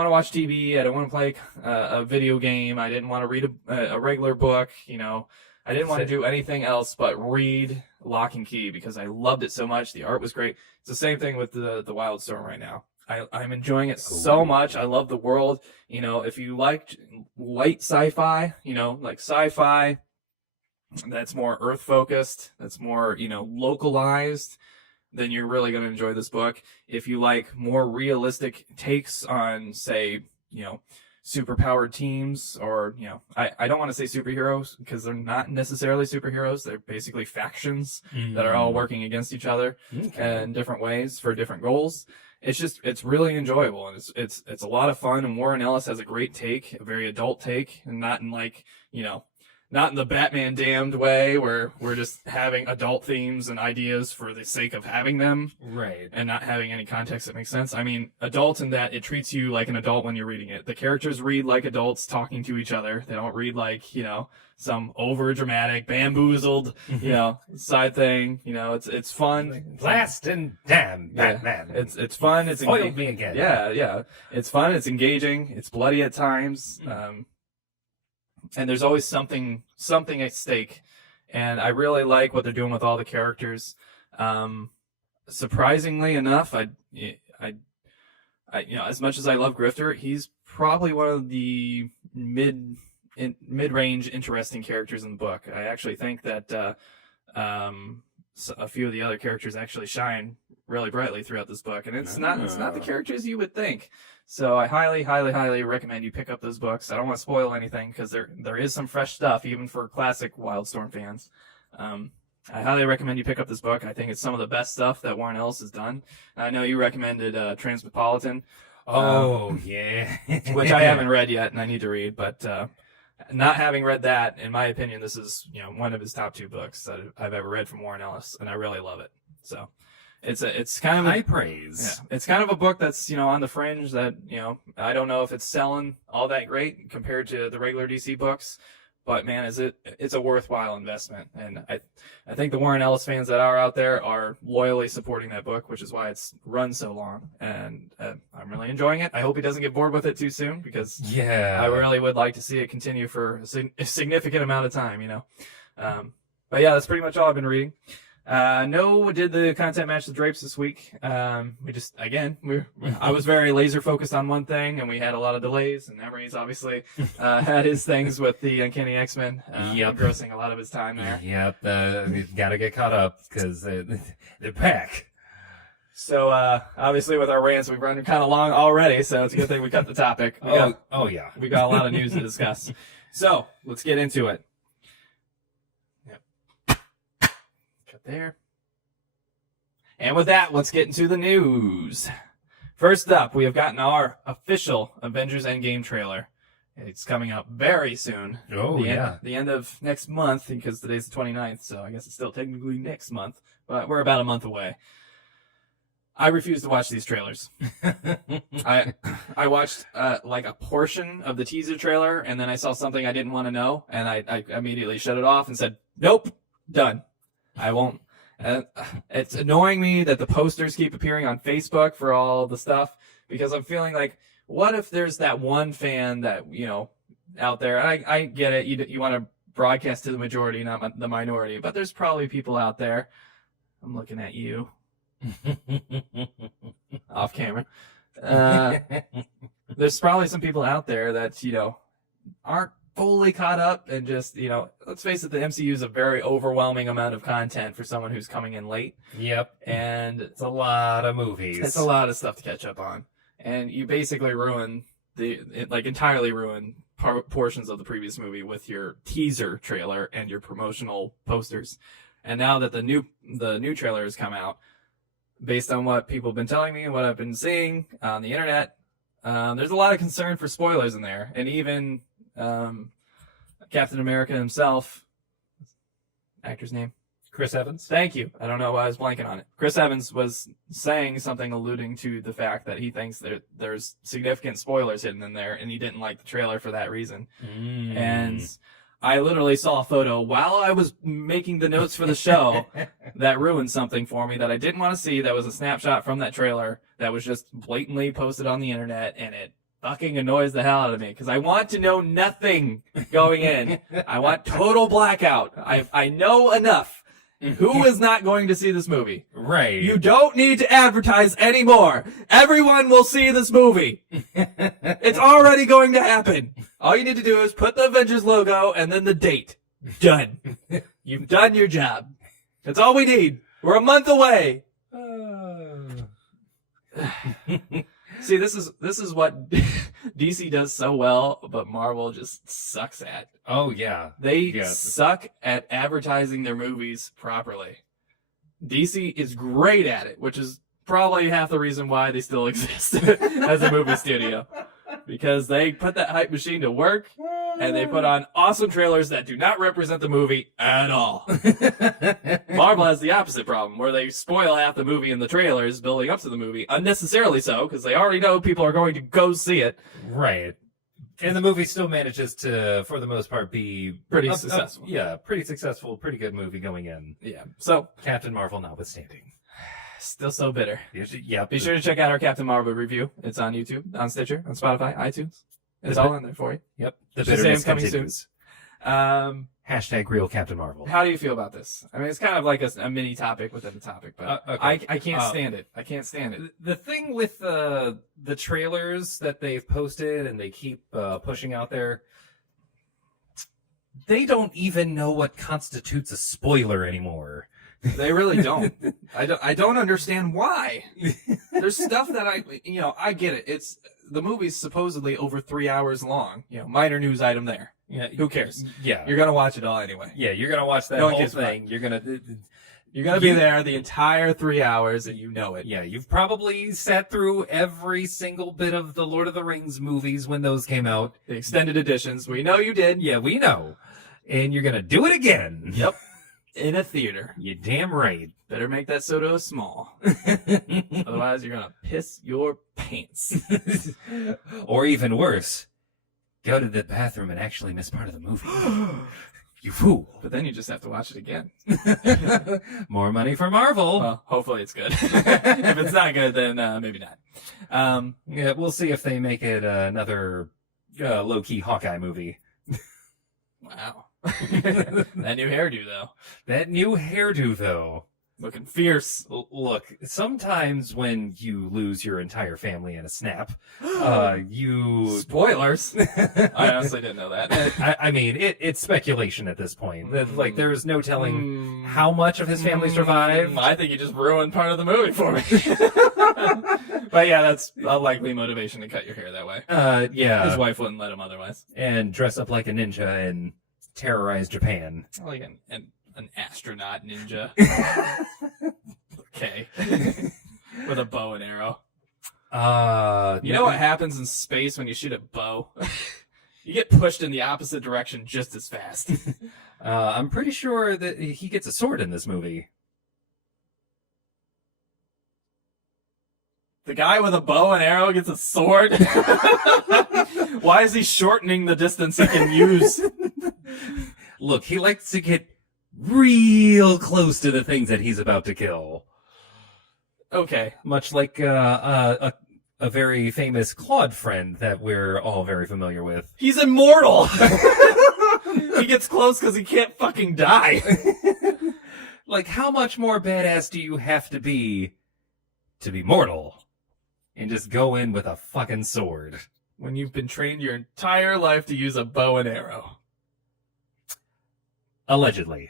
to watch TV. I didn't want to play a video game. I didn't want to read a regular book. I didn't want to do anything else but read Lock and Key because I loved it so much. The art was great. It's the same thing with the Wildstorm right now. I'm enjoying it so much. I love the world. If you like light sci-fi, like sci-fi that's more Earth focused, that's more, localized, then you're really going to enjoy this book. If you like more realistic takes on, say, superpowered teams, or, I don't want to say superheroes because they're not necessarily superheroes. They're basically factions that are all working against each other in different ways for different goals. It's really enjoyable, and it's a lot of fun. And Warren Ellis has a great take, a very adult take, and not in not in the Batman Damned way where we're just having adult themes and ideas for the sake of having them. Right. And not having any context that makes sense. I mean, adult in that it treats you like an adult when you're reading it. The characters read like adults talking to each other. They don't read like, some over dramatic, bamboozled, side thing. It's fun. Blast and damn Batman. Yeah. It's fun. It's foiled me again. Yeah. It's fun. It's engaging. It's bloody at times. And there's always something at stake. And I really like what they're doing with all the characters. Surprisingly enough, I as much as I love Grifter, he's probably one of the mid-range interesting characters in the book. I actually think that a few of the other characters actually shine really brightly throughout this book, and it's not the characters you would think. So I highly, highly, highly recommend you pick up those books. I don't want to spoil anything because there is some fresh stuff even for classic Wildstorm fans. I highly recommend you pick up this book. I think it's some of the best stuff that Warren Ellis has done. I know you recommended Transmetropolitan. Oh, yeah. Which I haven't read yet and I need to read, but not having read that, in my opinion, this is one of his top 2 books that I've ever read from Warren Ellis, and I really love it. So it's kind of high praise. Yeah, it's kind of a book that's on the fringe that I don't know if it's selling all that great compared to the regular DC books, but man, it's a worthwhile investment, and I think the Warren Ellis fans that are out there are loyally supporting that book, which is why it's run so long, and I'm really enjoying it. I hope he doesn't get bored with it too soon because I really would like to see it continue for a significant amount of time. But yeah, that's pretty much all I've been reading. No, did the content match the drapes this week? I was very laser focused on one thing, and we had a lot of delays. And Emery's obviously had his things with the Uncanny X-Men, engrossing a lot of his time there. Yep, got to get caught up because they're back. So obviously, with our rants, we've run kind of long already. So it's a good thing we cut the topic. We got a lot of news to discuss. So let's get into it. There. And with that, let's get into the news. First up, we have gotten our official Avengers Endgame trailer. It's coming out very soon. The end of next month, because today's the 29th, so I guess it's still technically next month, but we're about a month away. I refuse to watch these trailers. I watched like a portion of the teaser trailer, and then I saw something I didn't want to know, and I immediately shut it off and said, nope, done. I won't. It's annoying me that the posters keep appearing on Facebook for all the stuff, because I'm feeling like, what if there's that one fan that, out there, and I get it, you want to broadcast to the majority, not the minority, but there's probably people out there. I'm looking at you. Off camera. There's probably some people out there that, aren't fully caught up, and just, let's face it, the MCU is a very overwhelming amount of content for someone who's coming in late. Yep. And it's a lot of movies. It's a lot of stuff to catch up on. And you basically entirely ruin portions of the previous movie with your teaser trailer and your promotional posters. And now that the new trailer has come out, based on what people have been telling me and what I've been seeing on the internet, there's a lot of concern for spoilers in there. And even Captain America himself, actor's name? Chris Evans. Thank you. I don't know why I was blanking on it. Chris Evans was saying something alluding to the fact that he thinks there's significant spoilers hidden in there, and he didn't like the trailer for that reason. And I literally saw a photo while I was making the notes for the show that ruined something for me that I didn't want to see. That was a snapshot from that trailer that was just blatantly posted on the internet, and it fucking annoys the hell out of me, because I want to know nothing going in. I want total blackout. I know enough. Who is not going to see this movie? Right. You don't need to advertise anymore. Everyone will see this movie. It's already going to happen. All you need to do is put the Avengers logo and then the date. Done. You've done your job. That's all we need. We're a month away. See, this is what DC does so well, but Marvel just sucks at. Oh, yeah. They suck at advertising their movies properly. DC is great at it, which is probably half the reason why they still exist as a movie studio. Because they put that hype machine to work, and they put on awesome trailers that do not represent the movie at all. Marvel has the opposite problem, where they spoil half the movie in the trailers building up to the movie, unnecessarily so, because they already know people are going to go see it. Right. And the movie still manages to, for the most part, be pretty successful. Pretty successful, pretty good movie going in. Yeah. So Captain Marvel notwithstanding. Still so bitter. Yep. Be sure to check out our Captain Marvel review. It's on YouTube, on Stitcher, on Spotify, iTunes. It's all in there for you. Yep. The bitterness coming continues. Soon. Hashtag real Captain Marvel. How do you feel about this? I mean, it's kind of like a mini topic within the topic, but okay. I can't stand it. I can't stand it. The thing with the trailers that they've posted and they keep pushing out there, they don't even know what constitutes a spoiler anymore. They really don't. I don't understand why. There's stuff that I get it. It's the movie's supposedly over 3 hours long. Minor news item there. Yeah, who cares? Yeah, you're gonna watch it all anyway. Yeah, you're gonna watch that whole thing. You're gonna be there the entire 3 hours, and you know it. Yeah, you've probably sat through every single bit of the Lord of the Rings movies when those came out. The extended editions. We know you did. Yeah, we know. And you're gonna do it again. Yep. In a theater. You damn right. Better make that soda small. Otherwise, you're gonna piss your pants. Or even worse, go to the bathroom and actually miss part of the movie. You fool. But then you just have to watch it again. More money for Marvel. Well, hopefully it's good. If it's not good, then maybe not. Yeah, we'll see if they make it another low-key Hawkeye movie. Wow. That new hairdo, though. That new hairdo, though. Looking fierce. Look, sometimes when you lose your entire family in a snap, you... Spoilers. I honestly didn't know that. I mean, it's speculation at this point. Like, there's no telling how much of his family survived. I think you just ruined part of the movie for me. But yeah, that's a likely motivation to cut your hair that way. Yeah. His wife wouldn't let him otherwise. And dress up like a ninja and terrorize Japan. Like an astronaut ninja. Okay. With a bow and arrow. You know what happens in space when you shoot a bow? You get pushed in the opposite direction just as fast. I'm pretty sure that he gets a sword in this movie. The guy with a bow and arrow gets a sword? Why is he shortening the distance he can use? Look, he likes to get real close to the things that he's about to kill. Okay. Much like a very famous Claude friend that we're all very familiar with. He's immortal! He gets close because he can't fucking die. Like, how much more badass do you have to be mortal? And just go in with a fucking sword. When you've been trained your entire life to use a bow and arrow. Allegedly.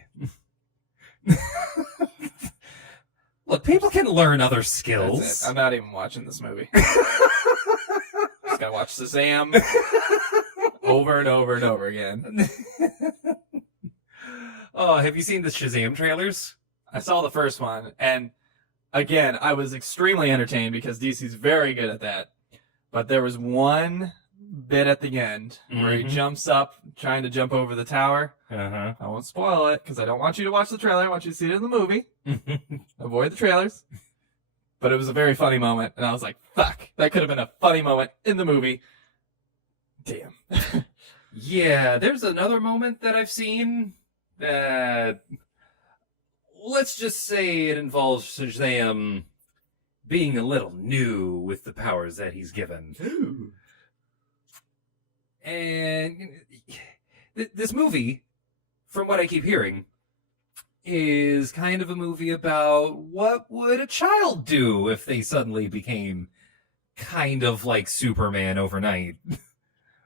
Look, people can learn other skills. That's it. I'm not even watching this movie. Just gotta watch Shazam over and over and over again. Oh, have you seen the Shazam trailers? I saw the first one, and again, I was extremely entertained because DC's very good at that. But there was one bit at the end where he jumps up, trying to jump over the tower. I won't spoil it because I don't want you to watch the trailer. I want you to see it in the movie. Avoid the trailers. But it was a very funny moment, and I was like, fuck, that could have been a funny moment in the movie. Damn. Yeah, there's another moment that I've seen that, let's just say it involves Shazam being a little new with the powers that he's given. Ooh. And this movie, from what I keep hearing, is kind of a movie about what would a child do if they suddenly became kind of like Superman overnight.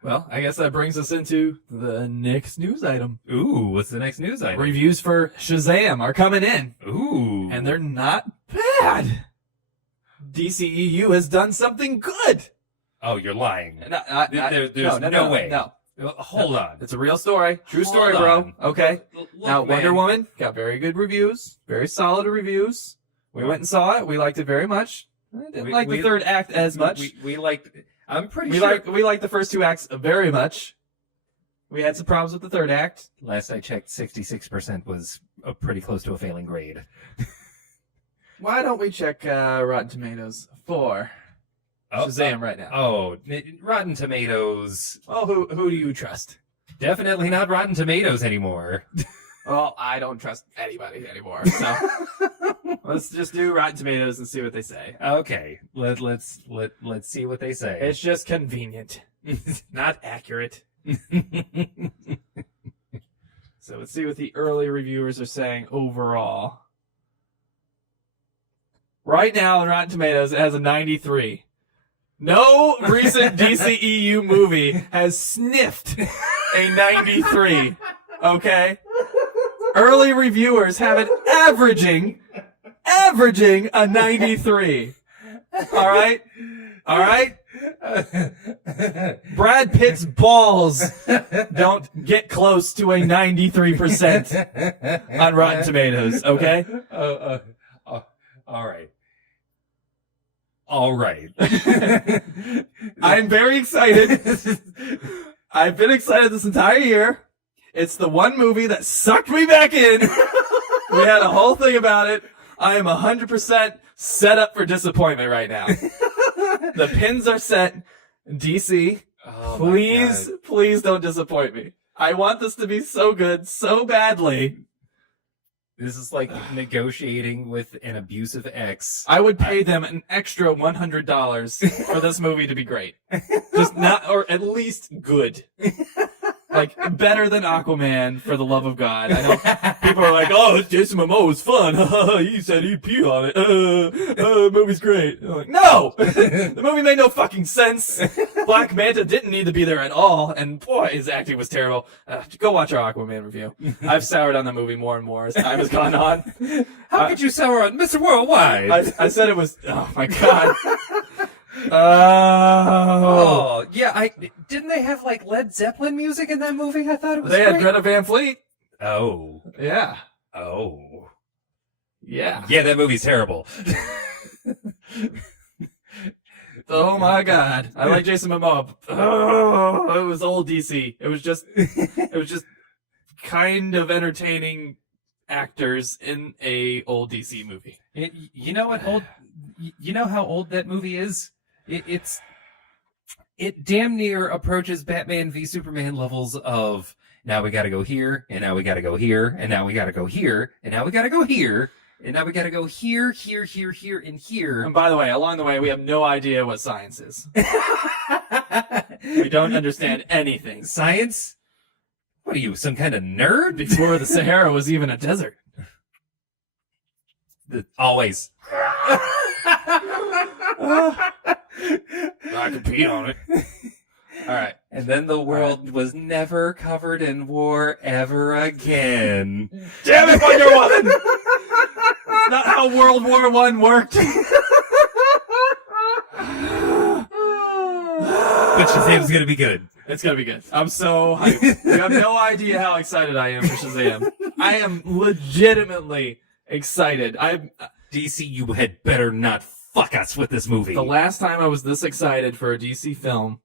Well, I guess that brings us into the next news item. Ooh, what's the next news item? Reviews for Shazam are coming in. Ooh. And they're not bad. DCEU has done something good. Oh, you're lying. There's no way. No. Hold on. It's a real story. True story, bro. Okay. Now, Wonder Woman got very good reviews. Very solid reviews. We went and saw it. We liked it very much. I didn't like the third act as much. We liked... I'm pretty sure... We liked the first two acts very much. We had some problems with the third act. Last I checked, 66% was pretty close to a failing grade. Why don't we check Rotten Tomatoes for Shazam right now? Oh, Rotten Tomatoes. Well, who do you trust? Definitely not Rotten Tomatoes anymore. Well, I don't trust anybody anymore. So let's just do Rotten Tomatoes and see what they say. Okay, let's see what they say. It's just convenient, not accurate. So let's see what the early reviewers are saying overall. Right now on Rotten Tomatoes, it has a 93. No recent DCEU movie has sniffed a 93. Okay? Early reviewers have it averaging a 93. All right? All right? Brad Pitt's balls don't get close to a 93% on Rotten Tomatoes, okay? All right. All right. I'm very excited. I've been excited this entire year. It's the one movie that sucked me back in. We had a whole thing about it. I am 100% set up for disappointment right now. The pins are set. DC, please don't disappoint me. I want this to be so good, so badly. This is like negotiating with an abusive ex. I would pay them an extra $100 for this movie to be great. Just not, or at least good. Like, Like, better tthan Aquaman, for the love of God. I know people are like, oh, it's Jason Momoa, it's fun. He said he'd pee on it. The movie's great. I'm like, no! The movie made no fucking sense. Black Manta didn't need to be there at all, and boy, his acting was terrible. Go watch our Aquaman review. I've soured on the movie more and more as time has gone on. How could you sour on Mr. Worldwide? I said it was, oh my God. Oh, yeah, didn't they have, like, Led Zeppelin music in that movie? I thought it was They great. had Greta Van Fleet. Oh. Yeah. Oh. Yeah. Yeah, that movie's terrible. Oh my God. I like Jason Momoa. Oh, it was old DC. It was just kind of entertaining actors in a old DC movie. You know what you know how old that movie is? It damn near approaches Batman v Superman levels of now we gotta go here, and now we gotta go here, and now we gotta go here, and now we gotta go here, and now we gotta go here, here, here, here, and here. And by the way, along the way, we have no idea what science is. We don't understand anything. Science? What are you, some kind of nerd? Before the Sahara was even a desert. Always. I could pee on it. All right. And then the world was never covered in war ever again. Damn it, Wonder Woman! That's not how World War I worked. But Shazam's gonna be good. It's gonna be good. I'm so hyped. You have no idea how excited I am for Shazam. I am legitimately excited. DC, you had better not fuck us with this movie. The last time I was this excited for a DC film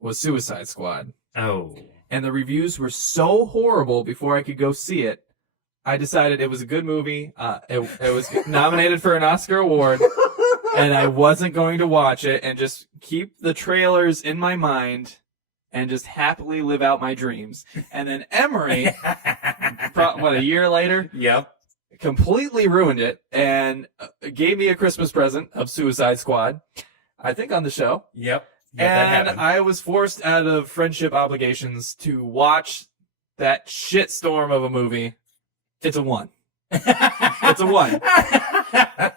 was Suicide Squad. Oh. And the reviews were so horrible before I could go see it, I decided it was a good movie. It was nominated for an Oscar award, and I wasn't going to watch it and just keep the trailers in my mind and just happily live out my dreams. And then Emery, a year later? Yep. Completely ruined it and gave me a Christmas present of Suicide Squad, I think on the show. Yep. Yeah, and I was forced out of friendship obligations to watch that shitstorm of a movie. It's a 1. It's a 1.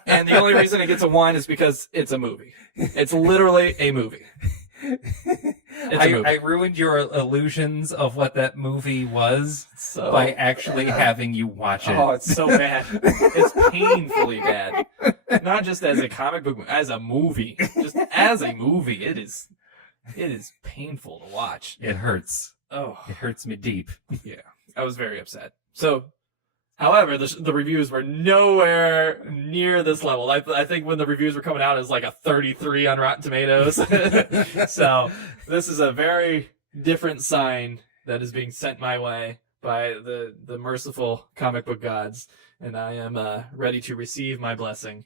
And the only reason it gets a 1 is because it's a movie. It's literally a movie. I ruined your illusions of what that movie was by actually having you watch it. Oh, it's so bad. It's painfully bad. Not just as a comic book, as a movie. Just as a movie, it is painful to watch. It hurts. Oh, it hurts me deep. Yeah, I was very upset. So, however, the reviews were nowhere near this level. I think when the reviews were coming out, it was like a 33 on Rotten Tomatoes. So this is a very different sign that is being sent my way by the merciful comic book gods, and I am ready to receive my blessing.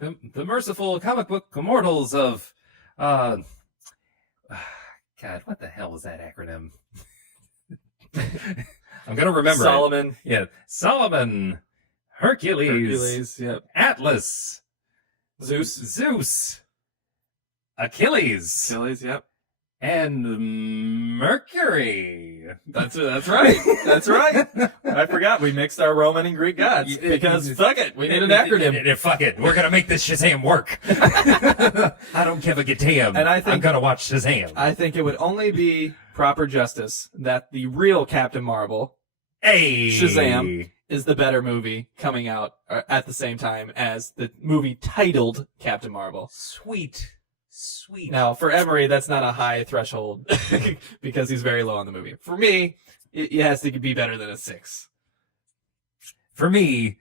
The merciful comic book immortals of, God, what the hell is that acronym? I'm gonna remember. Solomon. Yeah. Solomon. Hercules. Yep. Atlas. Zeus. Achilles. Yep. And Mercury. That's right. That's right. I forgot we mixed our Roman and Greek gods because fuck it, we need an acronym. Fuck it, we're gonna make this Shazam work. I don't give a damn. And I'm gonna watch Shazam. I think it would only be proper justice that the real Captain Marvel, Shazam, is the better movie coming out at the same time as the movie titled Captain Marvel. Sweet. Now, for Emery, that's not a high threshold because he's very low on the movie. For me, it has to be better than a 6. For me,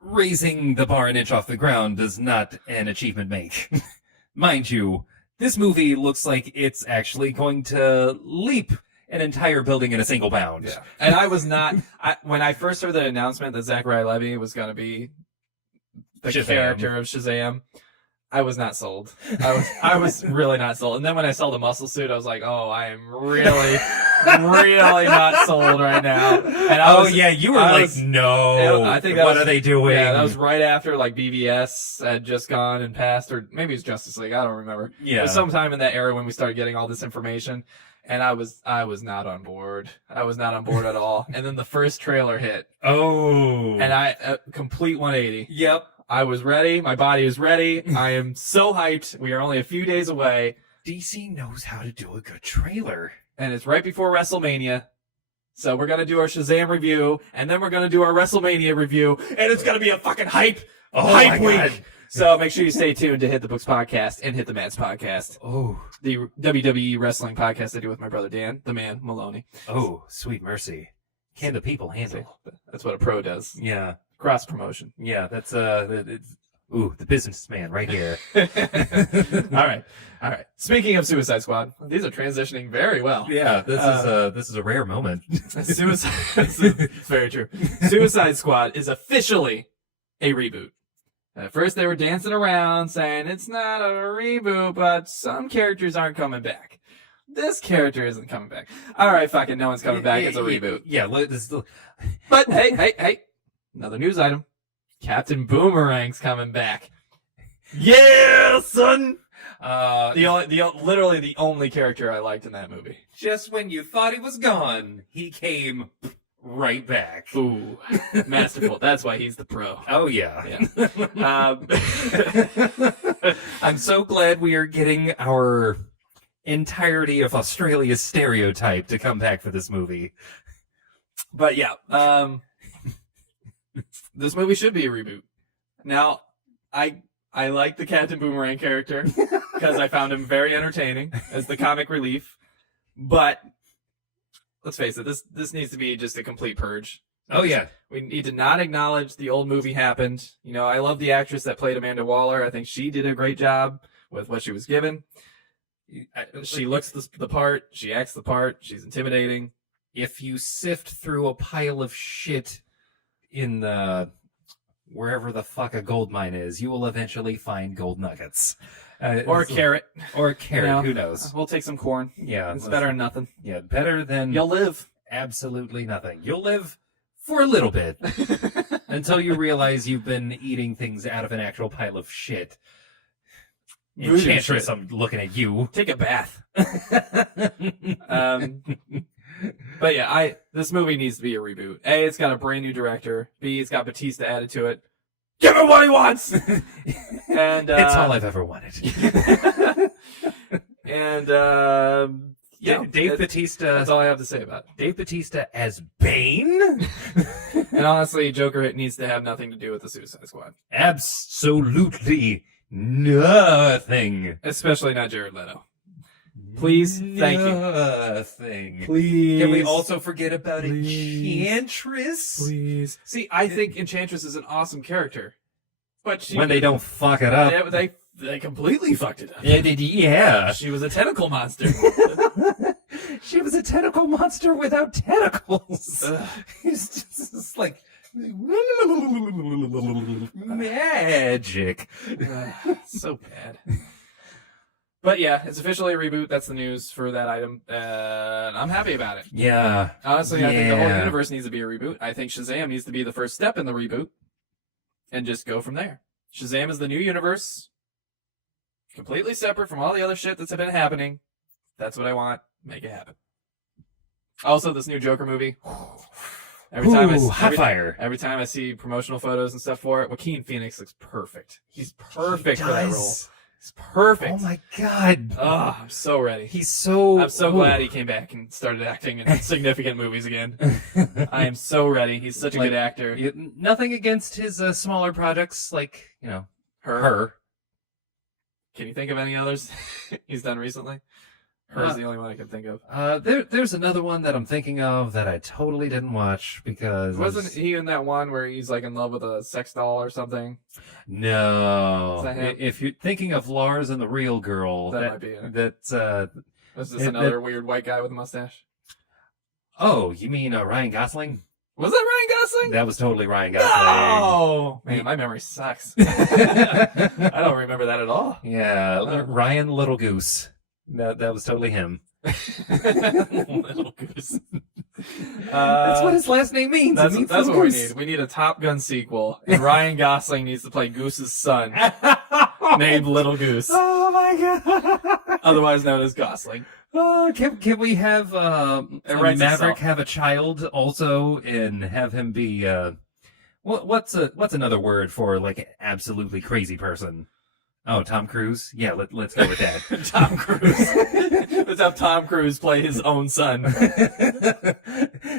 raising the bar an inch off the ground does not an achievement make. Mind you, this movie looks like it's actually going to leap an entire building in a single bound. Yeah. And I was not, when I first heard the announcement that Zachariah Levi was going to be the character of Shazam, I was not sold. I was really not sold. And then when I saw the muscle suit, I was like, oh, I am really, really not sold right now. And you were no. I think what are they doing? Yeah, that was right after like BVS had just gone and passed, or maybe it was Justice League. I don't remember. Yeah. It was sometime in that era when we started getting all this information. And I was not on board. I was not on board at all. And then the first trailer hit. Oh. And I complete 180. Yep. I was ready. My body is ready. I am so hyped. We are only a few days away. DC knows how to do a good trailer. And it's right before WrestleMania. So we're going to do our Shazam review. And then we're going to do our WrestleMania review. And it's going to be a fucking hype week. God. So make sure you stay tuned to Hit the Books podcast and Hit the Mats podcast. Oh. The WWE wrestling podcast I do with my brother Dan, the man, Maloney. Oh, sweet mercy. Can the people handle? That's what a pro does. Yeah. Cross promotion. Yeah, that's it's the businessman right here. All right. Speaking of Suicide Squad, these are transitioning very well. Yeah, this is a rare moment. Suicide. It's very true. Suicide Squad is officially a reboot. At first, they were dancing around saying it's not a reboot, but some characters aren't coming back. This character isn't coming back. All right, fucking no one's coming back. It's a reboot. Yeah, But hey. Another news item. Captain Boomerang's coming back. Yeah, son! Literally the only character I liked in that movie. Just when you thought he was gone, he came right back. Ooh, masterful. That's why he's the pro. Oh, yeah. Yeah. I'm so glad we are getting our entirety of Australia's stereotype to come back for this movie. But yeah, this movie should be a reboot. Now, I like the Captain Boomerang character because I found him very entertaining as the comic relief. But let's face it, this needs to be just a complete purge. Oh yeah, we need to not acknowledge the old movie happened. You know, I love the actress that played Amanda Waller. I think she did a great job with what she was given. She looks the part. She acts the part. She's intimidating. If you sift through a pile of shit in the wherever the fuck a gold mine is, you will eventually find gold nuggets. Or a carrot. Or a carrot, You know, who knows? We'll take some corn. Yeah. It's better than nothing. Yeah, better than You'll live. absolutely nothing. You'll live for a little bit until you realize you've been eating things out of an actual pile of shit. Enchantress, I'm looking at you. Take a bath. But yeah, this movie needs to be a reboot. A, it's got a brand new director. B, it's got Batista added to it. Give him what he wants! And it's all I've ever wanted. And yeah, Dave Batista. That's all I have to say about it. Dave Batista as Bane? And honestly, Joker needs to have nothing to do with the Suicide Squad. Absolutely nothing. Especially not Jared Leto. Please, thank you. Nothing. Please. Can we also forget about Enchantress? Please. See, I think Enchantress is an awesome character. But when they don't fuck it up. They completely fucked it up. Yeah. She was a tentacle monster. She was a tentacle monster without tentacles. It's just like magic. So bad. But yeah, it's officially a reboot. That's the news for that item. And I'm happy about it. Yeah. Honestly, I think the whole universe needs to be a reboot. I think Shazam needs to be the first step in the reboot. And just go from there. Shazam is the new universe. Completely separate from all the other shit that's been happening. That's what I want. Make it happen. Also, this new Joker movie. Every time I see promotional photos and stuff for it, Joaquin Phoenix looks perfect. He's perfect for that role. He's perfect. Oh my god. Oh, I'm so ready. I'm so glad he came back and started acting in significant movies again. I am so ready. He's such a good actor. Nothing against his smaller projects, like, you know, her. Can you think of any others he's done recently? Her's the only one I can think of. There's another one that I'm thinking of that I totally didn't watch because... Wasn't he in that one where he's like in love with a sex doll or something? No. Is that him? If you're thinking of Lars and the Real Girl... That might be it. That's... Was this another weird white guy with a mustache? Oh, you mean Ryan Gosling? Was that Ryan Gosling? That was totally Ryan Gosling. Oh! Man, my memory sucks. I don't remember that at all. Yeah, Ryan Little Goose. That was totally him. Little Goose. That's what his last name means. That's what we need. We need a Top Gun sequel, and Ryan Gosling needs to play Goose's son, named Little Goose. Oh my god! Otherwise known as Gosling. Can we have writes Maverick itself. have a child also and have him be what's another word for like an absolutely crazy person? Oh, Tom Cruise? Yeah, let's go with that. Tom Cruise. Let's have Tom Cruise play his own son.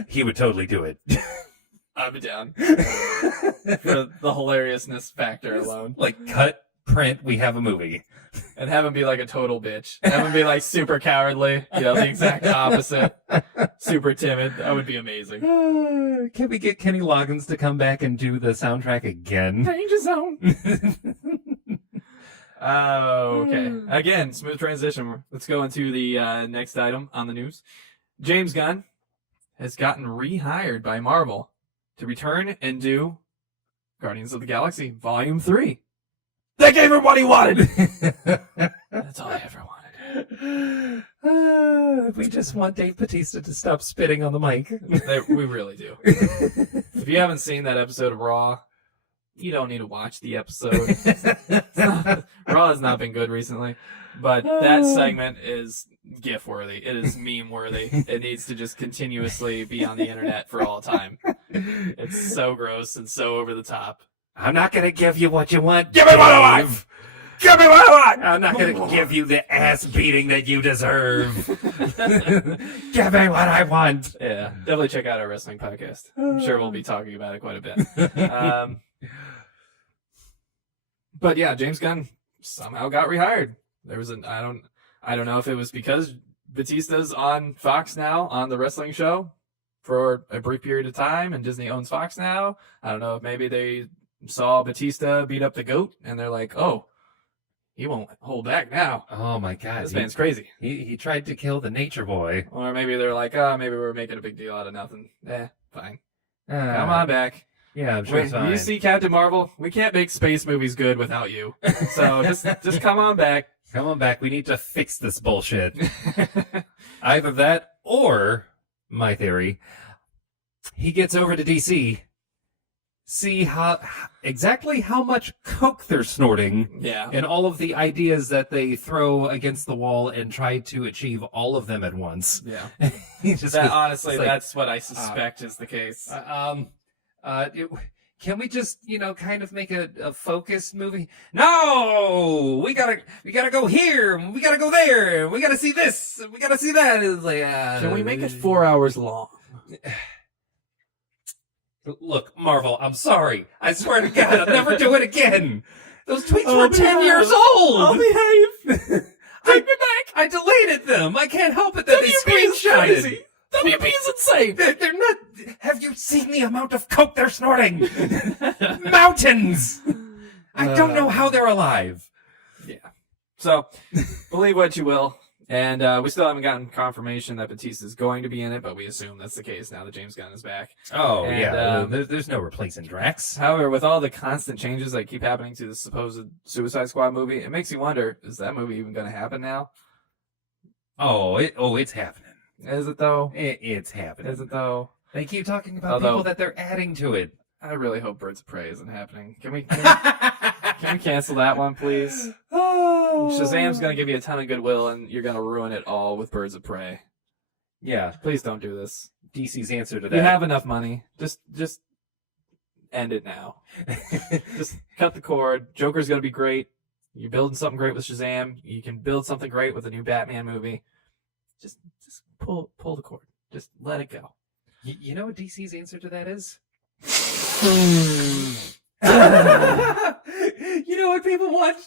He would totally do it. I'm down. For the hilariousness factor alone. Like, cut, print, we have a movie. And have him be like a total bitch. Have him be like super cowardly. You know, the exact opposite. Super timid. That would be amazing. Can we get Kenny Loggins to come back and do the soundtrack again? Danger zone. Oh, okay. Again, smooth transition. Let's go into the next item on the news. James Gunn has gotten rehired by Marvel to return and do Guardians of the Galaxy Volume 3. They gave him what he wanted! That's all I ever wanted. We just want Dave Bautista to stop spitting on the mic. We really do. If you haven't seen that episode of Raw, you don't need to watch the episode. Raw has not been good recently, but that segment is GIF worthy. It is meme worthy. It needs to just continuously be on the internet for all time. It's so gross and so over the top. I'm not going to give you what you want. Give me what I want! Give me what I want! I'm not going to give you the ass beating that you deserve. Give me what I want. Yeah, definitely check out our wrestling podcast. I'm sure we'll be talking about it quite a bit. But yeah, James Gunn somehow got rehired. There was I don't know if it was because Batista's on Fox now on the wrestling show for a brief period of time, and Disney owns Fox now. I don't know if maybe they saw Batista beat up the GOAT and they're like, oh, he won't hold back now. Oh my God, This man's crazy. He tried to kill the Nature Boy. Or maybe they're like, oh, maybe we're making a big deal out of nothing. Fine. Come on back. Yeah, I'm sure it's fine. You see Captain Marvel, we can't make space movies good without you. So just come on back. Come on back. We need to fix this bullshit. Either that or, my theory, he gets over to DC, see exactly how much coke they're snorting, Yeah. and all of the ideas that they throw against the wall and try to achieve all of them at once. Yeah. He just Honestly, it's like, that's what I suspect is the case. Can we just, kind of make a focused movie? No, we gotta go here. We gotta go there. We gotta see this. We gotta see that. It's like, Can we make it 4 hours long? Look, Marvel, I'm sorry. I swear to God, I'll never do it again. Those tweets were 10 behave. years old. I'll behave. Take me back. I deleted them. I can't help it that they screenshotted. WB is insane. They're not. Have you seen the amount of coke they're snorting? Mountains. I don't know how they're alive. Yeah. So, believe what you will. And we still haven't gotten confirmation that Batista's going to be in it, but we assume that's the case now that James Gunn is back. Oh, And, yeah. There's no replacing Drax. However, with all the constant changes that keep happening to the supposed Suicide Squad movie, it makes you wonder, is that movie even going to happen now? It's happening. Is it, though? It's happening. Is it, though? They keep talking about Although- people that they're adding to it. I really hope Birds of Prey isn't happening. Can we cancel that one, please? Shazam's going to give you a ton of goodwill, and you're going to ruin it all with Birds of Prey. Yeah, Please don't do this. DC's answer to that. You have enough money. Just end it now. Just cut the cord. Joker's going to be great. You're building something great with Shazam. You can build something great with a new Batman movie. Just pull the cord. Just let it go. You know what DC's answer to that is? You know what people want?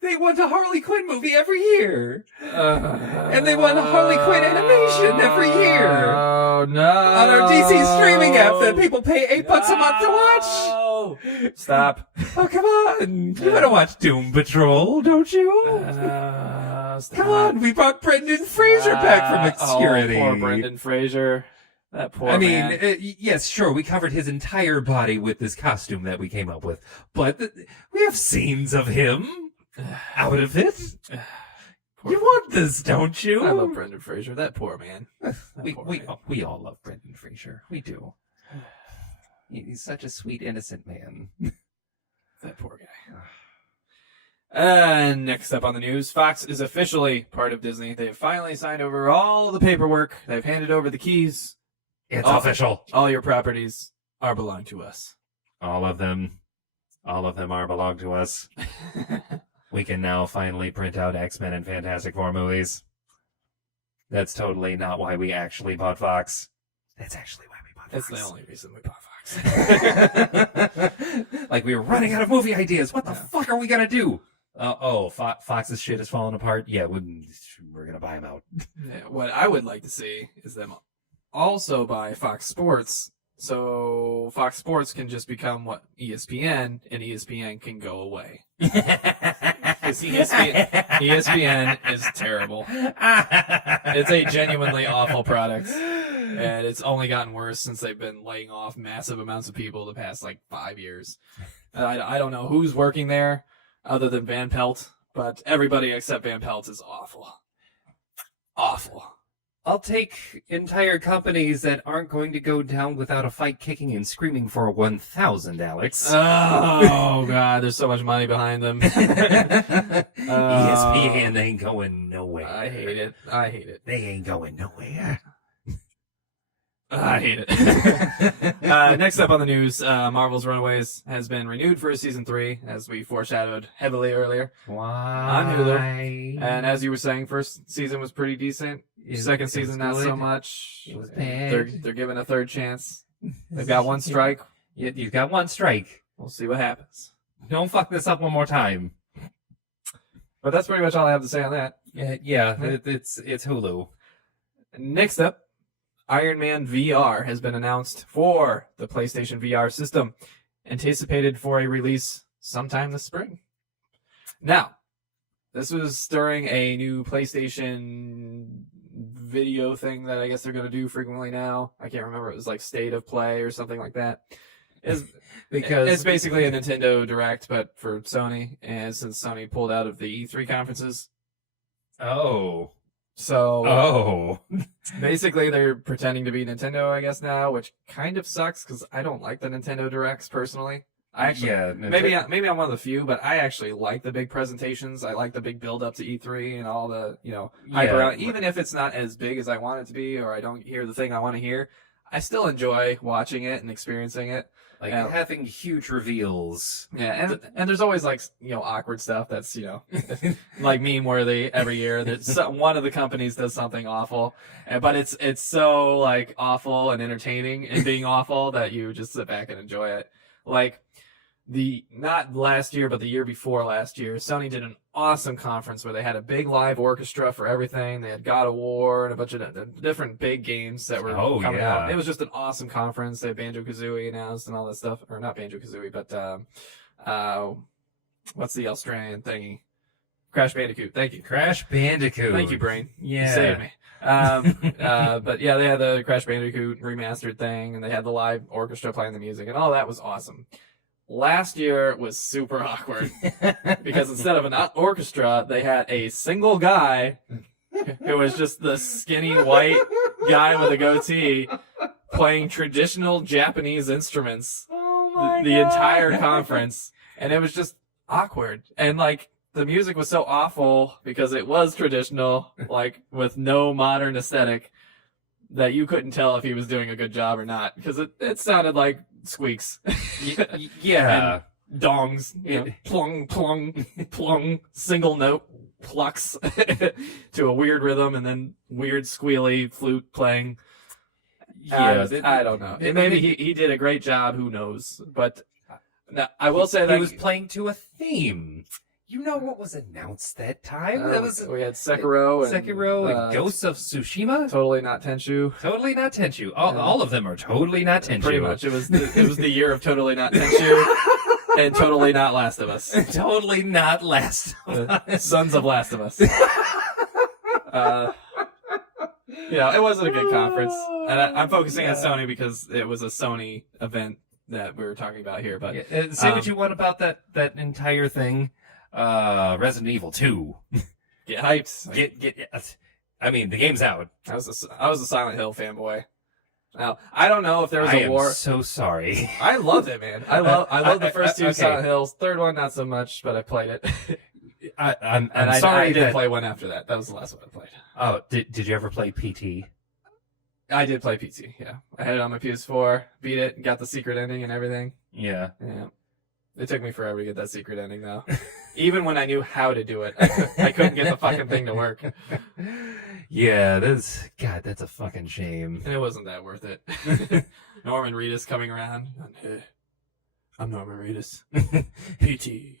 They want a Harley Quinn movie every year. And they want a Harley Quinn animation every year. Oh, no. On our DC streaming app that people pay $8 a month to watch. Stop. Oh, come on. You want to watch Doom Patrol, don't you? Stop. Come on. We brought Brendan Fraser back from obscurity. Oh, poor Brendan Fraser. That poor man. Yes, sure, we covered his entire body with this costume that we came up with, but we have scenes of him out of it. You want this, don't you? I love Brendan Fraser. That poor man. We all love Brendan Fraser. We do. He's such a sweet, innocent man. That poor guy. And next up on the news, Fox is officially part of Disney. They've finally signed over all the paperwork. They've handed over the keys. It's official. All your properties are belong to us. All of them are belong to us. We can now finally print out X-Men and Fantastic Four movies. That's totally not why we actually bought Fox. That's actually why we bought Fox. That's the only reason we bought Fox. Like, we were running out of movie ideas. What the fuck are we gonna do? Fox's shit is falling apart. Yeah, we're gonna buy them out. Yeah, what I would like to see is them also buy Fox Sports, so Fox Sports can just become what ESPN, and ESPN can go away. Because ESPN is terrible. It's a genuinely awful product, and it's only gotten worse since they've been laying off massive amounts of people the past, 5 years. I don't know who's working there other than Van Pelt, but everybody except Van Pelt is awful. Awful. I'll take entire companies that aren't going to go down without a fight kicking and screaming for 1,000, Alex. Oh, God, there's so much money behind them. ESPN ain't going nowhere. I hate it. They ain't going nowhere. I hate it. Next up on the news, Marvel's Runaways has been renewed for season 3, as we foreshadowed heavily earlier. Why? On Hulu. And as you were saying, first season was pretty decent. Second season, not so much. It was bad. They're given a third chance. They've got one strike. You've got one strike. We'll see what happens. Don't fuck this up one more time. But that's pretty much all I have to say on that. It's Hulu. Next up, Iron Man VR has been announced for the PlayStation VR system, anticipated for a release sometime this spring. Now, this was during a new PlayStation video thing that I guess they're going to do frequently now. I can't remember. It was like State of Play or something like that. Because it's basically a Nintendo Direct, but for Sony, and since Sony pulled out of the E3 conferences. Oh. So basically they're pretending to be Nintendo, I guess, now, which kind of sucks because I don't like the Nintendo Directs personally. I actually, maybe I'm one of the few, but I actually like the big presentations. I like the big build up to E3 and all the, hype around. Even if it's not as big as I want it to be, or I don't hear the thing I want to hear, I still enjoy watching it and experiencing it. Like having huge reveals. Yeah, and there's always awkward stuff that's like meme worthy every year. That one of the companies does something awful, but it's so awful and entertaining and being awful that you just sit back and enjoy it. Like not last year, but the year before last year, Sony did an awesome conference where they had a big live orchestra for everything. They had God of War and a bunch of different big games that were coming out. It was just an awesome conference. They had Banjo-Kazooie announced and all that stuff. Or not Banjo-Kazooie, but what's the Australian thingy? Crash Bandicoot. Thank you. Crash Bandicoot. Thank you, brain. Yeah. You saved me. But yeah, they had the Crash Bandicoot remastered thing, and they had the live orchestra playing the music, and all that was awesome. Last year was super awkward because instead of an orchestra, they had a single guy who was just the skinny white guy with a goatee playing traditional Japanese instruments the entire conference, and it was just awkward. And the music was so awful because it was traditional, with no modern aesthetic, that you couldn't tell if he was doing a good job or not because it sounded like squeaks. Yeah. And dongs, plung, plung, plung, single note plucks to a weird rhythm and then weird squealy flute playing. Yeah. I don't know. Maybe he did a great job, who knows. But now, I will say that he was playing to a theme. You know what was announced that time? We had Sekiro and Ghosts of Tsushima. Totally not Tenchu. Totally not Tenchu. All of them are totally not Tenchu. Pretty much. It was the year of totally not Tenchu and totally not Last of Us. Totally not Last of Us. Sons of Last of Us. It wasn't a good conference. And I'm focusing on Sony because it was a Sony event that we were talking about here. But say what you want about that entire thing. Resident Evil 2. Get hyped. I mean, the game's out. I was a Silent Hill fanboy. Now, I don't know if there was a war. I'm so sorry. I loved it, man. I love the first two Silent Hills. Third one, not so much, but I played it. I'm And sorry I did that. play one after that. That was the last one I played. Oh, did you ever play PT? I did play PT, yeah. I had it on my PS4, beat it, got the secret ending and everything. Yeah. Yeah. It took me forever to get that secret ending, though. Even when I knew how to do it, I couldn't get the fucking thing to work. Yeah, that's a fucking shame. And it wasn't that worth it. Norman Reedus coming around. Hey, I'm Norman Reedus. PT.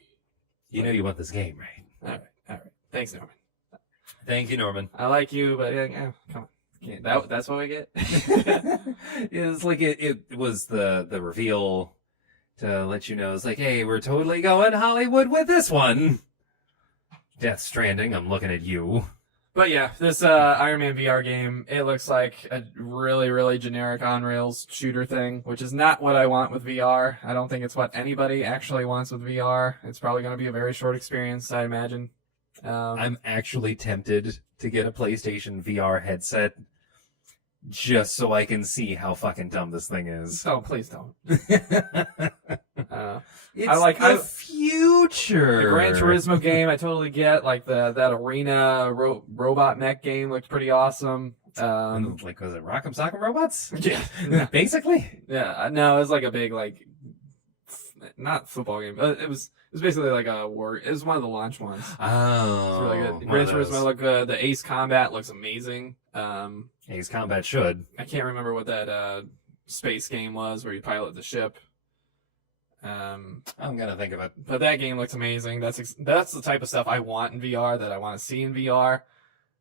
You know you want this game, right? All right. Thanks, Norman. Thank you, Norman. I like you, but yeah, come on. That's what we get? It's like it was the reveal to let you know, it's like, hey, we're totally going Hollywood with this one. Death Stranding, I'm looking at you. But yeah, this Iron Man VR game, it looks like a really, really generic on-rails shooter thing, which is not what I want with VR. I don't think it's what anybody actually wants with VR. It's probably going to be a very short experience, I imagine. I'm actually tempted to get a PlayStation VR headset just so I can see how fucking dumb this thing is. Oh, please don't. It's I like the future. The Gran Turismo game, I totally get. Like that arena robot mech game looked pretty awesome. Like, was it Rock'em Sock'em Robots? Yeah, Basically. Yeah, no, it was like a big not football game. It was basically like a war. It was one of the launch ones. Oh, it's really good. Gran Turismo looked good. The Ace Combat looks amazing. Ace Combat should. I can't remember what that space game was where you pilot the ship. I'm gonna think of it. But that game looks amazing. That's the type of stuff I want in VR, that I want to see in VR,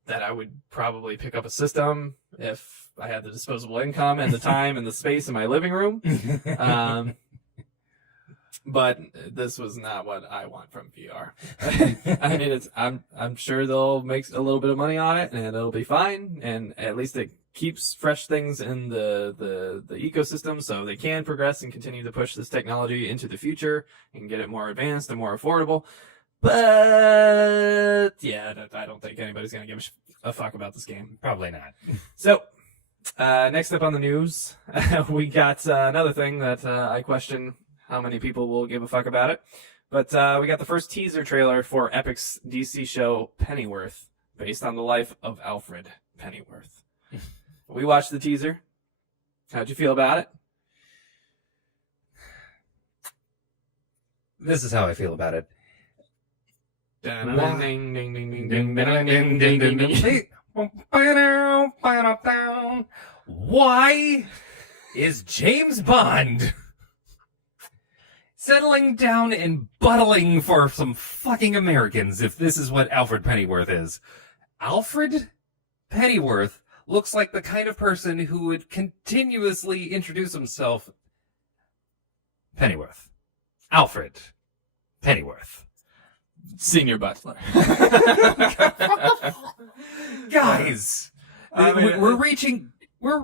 that I would probably pick up a system if I had the disposable income and the time and the space in my living room. But this was not what I want from VR. I mean, I'm sure they'll make a little bit of money on it, and it'll be fine. And at least it keeps fresh things in the ecosystem, so they can progress and continue to push this technology into the future and get it more advanced and more affordable. But yeah, I don't think anybody's gonna give a fuck about this game. Probably not. So next up on the news, we got another thing that I question how many people will give a fuck about it. But we got the first teaser trailer for Epic's DC show Pennyworth, based on the life of Alfred Pennyworth. We watched the teaser. How'd you feel about it? This is how I feel about it. Why is James Bond settling down and buttling for some fucking Americans if this is what Alfred Pennyworth is? Alfred Pennyworth looks like the kind of person who would continuously introduce himself. Pennyworth. Alfred Pennyworth. Senior Butler. Guys, I mean, we're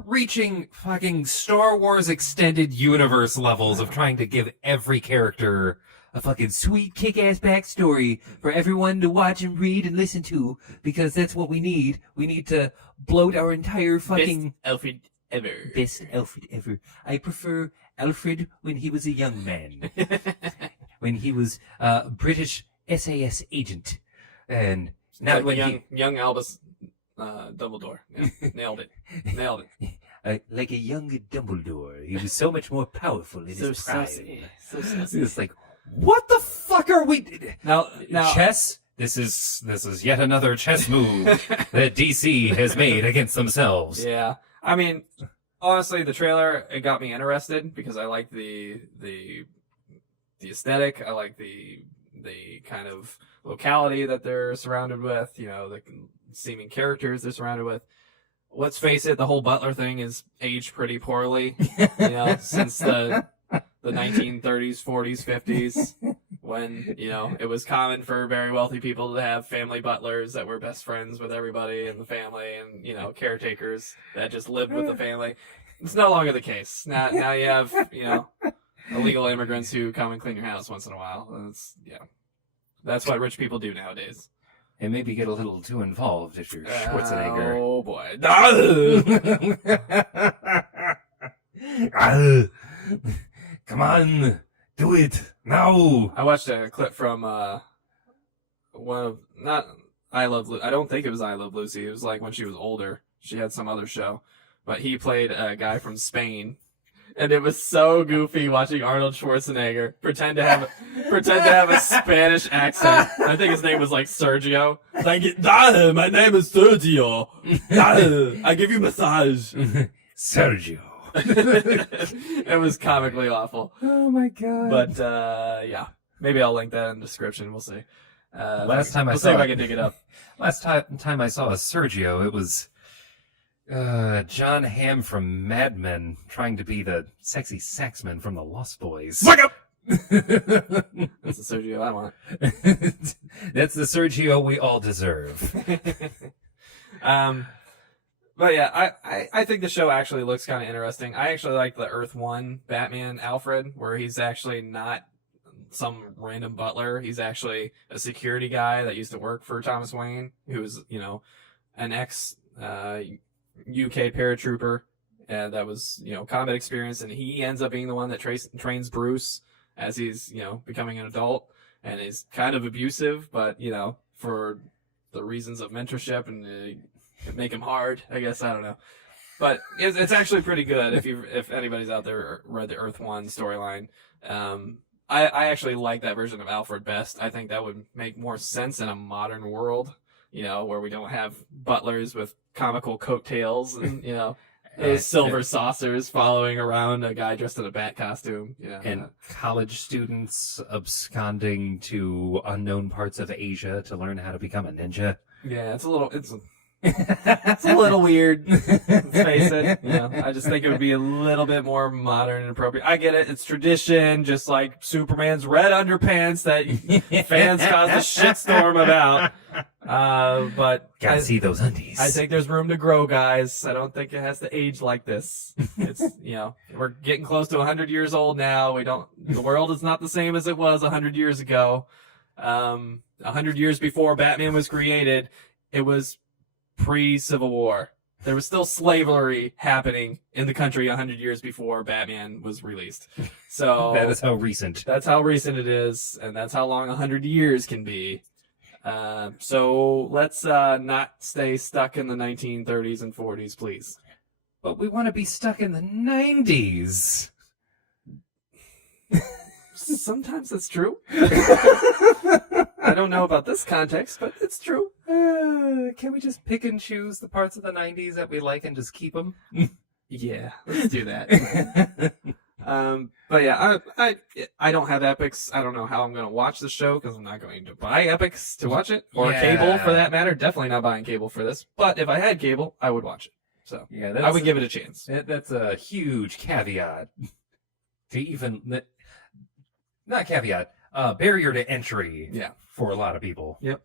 reaching fucking Star Wars extended universe levels of trying to give every character a fucking sweet kick-ass backstory for everyone to watch and read and listen to, because that's what we need. We need to bloat our entire fucking... Best Alfred ever. Best Alfred ever. I prefer Alfred when he was a young man. When he was a British SAS agent. And not like when young Albus Dumbledore. Yeah, nailed it. like a young Dumbledore. He was so much more powerful in his prime. Sassy. So sassy. It's like, what the fuck are we... Now, chess? This is yet another chess move that DC has made against themselves. Yeah. I mean, honestly, the trailer, it got me interested because I like the aesthetic. I like the kind of locality that they're surrounded with, the seeming characters they're surrounded with. Let's face it, the whole Butler thing is aged pretty poorly, since the 1930s, 40s, 50s, when, it was common for very wealthy people to have family butlers that were best friends with everybody in the family, and, caretakers that just lived with the family. It's no longer the case. Now you have, illegal immigrants who come and clean your house once in a while. That's what rich people do nowadays. And maybe get a little too involved if you're Schwarzenegger. Oh boy. Come on, do it now. I watched a clip from one of not I Love I don't think it was I Love Lucy. It was like when she was older. She had some other show, but he played a guy from Spain. And it was so goofy watching Arnold Schwarzenegger pretend to have a Spanish accent. I think his name was like Sergio. Like, my name is Sergio. I give you massage. Sergio. It was comically awful. Oh my god. But yeah, maybe I'll link that in the description. We'll see. Last time we'll see if I can dig it up. Last time I saw a Sergio, it was John Hamm from Mad Men trying to be the sexy saxman from the Lost Boys. Wake up! That's the Sergio I want. That's the Sergio we all deserve. But yeah, I think the show actually looks kind of interesting. I actually like the Earth 1 Batman Alfred, where he's actually not some random butler. He's actually a security guy that used to work for Thomas Wayne, who was, an ex UK paratrooper that was, combat experience, and he ends up being the one that trains Bruce as he's, becoming an adult, and is kind of abusive, but, for the reasons of mentorship and make him hard, I guess. I don't know. But it's actually pretty good if anybody's out there read the Earth 1 storyline. I actually like that version of Alfred best. I think that would make more sense in a modern world, where we don't have butlers with comical coattails and, those silver saucers following around a guy dressed in a bat costume. And college students absconding to unknown parts of Asia to learn how to become a ninja. Yeah, it's a little weird. Let's face it. I just think it would be a little bit more modern and appropriate. I get it. It's tradition, just like Superman's red underpants that fans caused a shitstorm about. But gotta see those undies. I think there's room to grow, guys. I don't think it has to age like this. It's, we're getting close to 100 years old now. The world is not the same as it was 100 years ago. 100 years before Batman was created, it was pre-Civil War. There was still slavery happening in the country 100 years before Batman was released. So that is how recent. That's how recent it is, and that's how long 100 years can be. So let's not stay stuck in the 1930s and 40s, please. But we want to be stuck in the 90s. Sometimes it's true. I don't know about this context, but it's true. Can we just pick and choose the parts of the 90s that we like and just keep them? Yeah, let's do that. But yeah, I don't have Epics. I don't know how I'm going to watch the show because I'm not going to buy Epics to watch it, or cable for that matter. Definitely not buying cable for this. But if I had cable, I would watch it. So yeah, I would give it a chance. That's a huge caveat to even not caveat, barrier to entry. Yeah, for a lot of people. Yep.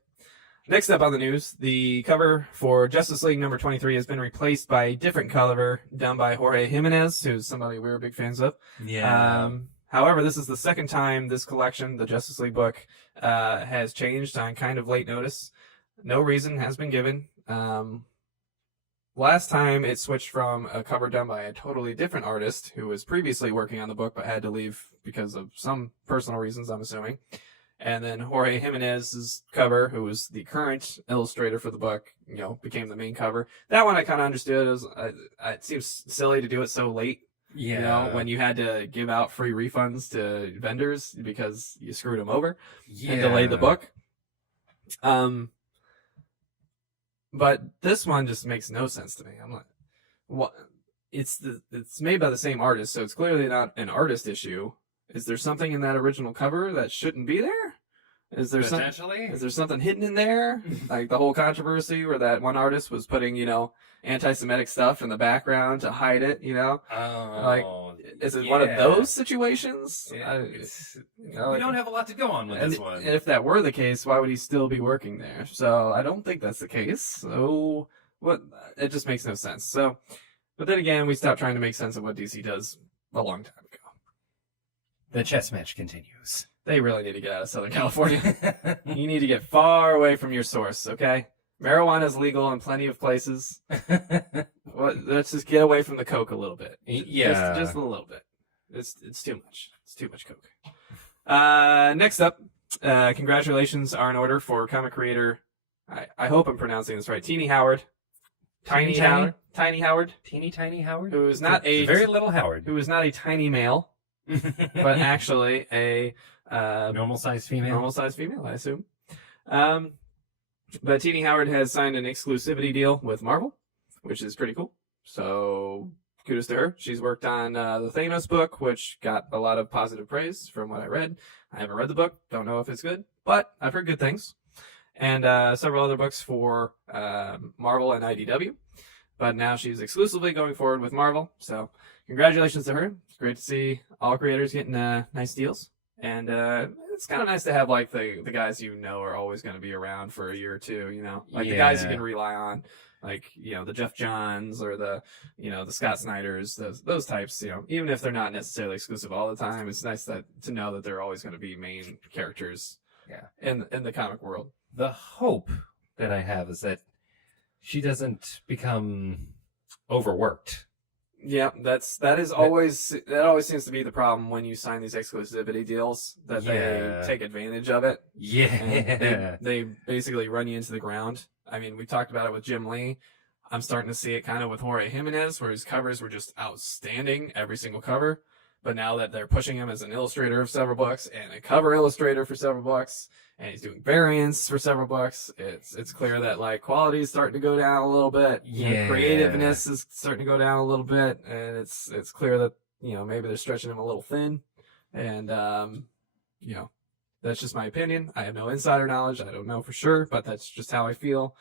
Next up on the news, the cover for Justice League number 23 has been replaced by a different cover done by Jorge Jimenez, who's somebody we were big fans of. Yeah. However, this is the second time this collection, the Justice League book, has changed on kind of late notice. No reason has been given. Last time it switched from a cover done by a totally different artist who was previously working on the book but had to leave because of some personal reasons, I'm assuming. And then Jorge Jimenez's cover, who was the current illustrator for the book, became the main cover. That one I kind of understood. It seems silly to do it so late. Yeah. When you had to give out free refunds to vendors because you screwed them over and delayed the book. But this one just makes no sense to me. I'm like, what? It's made by the same artist, so it's clearly not an artist issue. Is there something in that original cover that shouldn't be there? Is there potentially? Is there something hidden in there? Like the whole controversy where that one artist was putting, anti-Semitic stuff in the background to hide it, Oh, is it one of those situations? Yeah, we don't have a lot to go on with this one. And if that were the case, why would he still be working there? So I don't think that's the case. So it just makes no sense. So, but then again, we stopped trying to make sense of what DC does a long time ago. The chess match continues. They really need to get out of Southern California. You need to get far away from your source, okay? Marijuana is legal in plenty of places. Let's just get away from the coke a little bit. Just a little bit. It's too much. It's too much coke. Next up, Congratulations are in order for comic creator. I hope I'm pronouncing this right. Teeny Howard. Tiny Howard. Tiny Howard. Teeny tiny Howard? Who is not a very little Howard. Who is not a tiny male, but actually a normal sized female. Normal sized female, I assume. But Teeny Howard has signed an exclusivity deal with Marvel, which is pretty cool. So kudos to her. She's worked on the Thanos book, which got a lot of positive praise from what I read. I haven't read the book, don't know if it's good, but I've heard good things. And several other books for Marvel and IDW. But now she's exclusively going forward with Marvel. So congratulations to her. It's great to see all creators getting nice deals. And it's kind of nice to have like the guys you know are always going to be around for a year or two, you know, like the guys you can rely on, like, you know, the Jeff Johns or the, you know, the Scott Snyders, those types, you know, even if they're not necessarily exclusive all the time, it's nice to know that they're always going to be main characters in the comic world. The hope that I have is that she doesn't become overworked. Yeah, that always seems to be the problem when you sign these exclusivity deals, that they take advantage of it. Yeah. They basically run you into the ground. I mean, we talked about it with Jim Lee. I'm starting to see it kind of with Jorge Jimenez, where his covers were just outstanding, every single cover. But now that they're pushing him as an illustrator of several books and a cover illustrator for several books, and he's doing variants for several books, it's clear that like quality is starting to go down a little bit. Yeah. Creativeness is starting to go down a little bit, and it's clear that, you know, maybe they're stretching him a little thin. And you know, that's just my opinion. I have no insider knowledge. I don't know for sure, but that's just how I feel.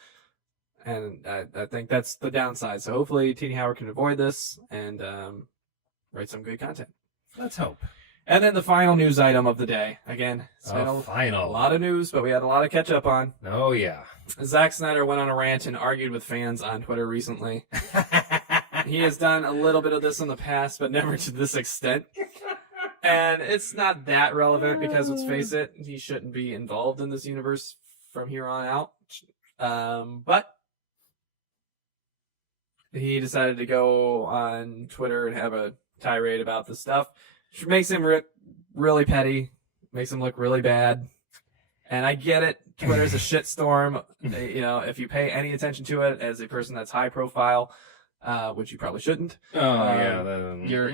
And I think that's the downside. So hopefully Teeny Howard can avoid this and write some good content. Let's hope. And then the final news item of the day. Again, it's been a lot of news, but we had a lot to catch up on. Oh, yeah. Zack Snyder went on a rant and argued with fans on Twitter recently. He has done a little bit of this in the past, but never to this extent. And it's not that relevant because, let's face it, he shouldn't be involved in this universe from here on out. But he decided to go on Twitter and have a tirade about this stuff, which makes him really petty, makes him look really bad. And I get it. Twitter's a shitstorm. You know, if you pay any attention to it as a person that's high profile, which you probably shouldn't. You're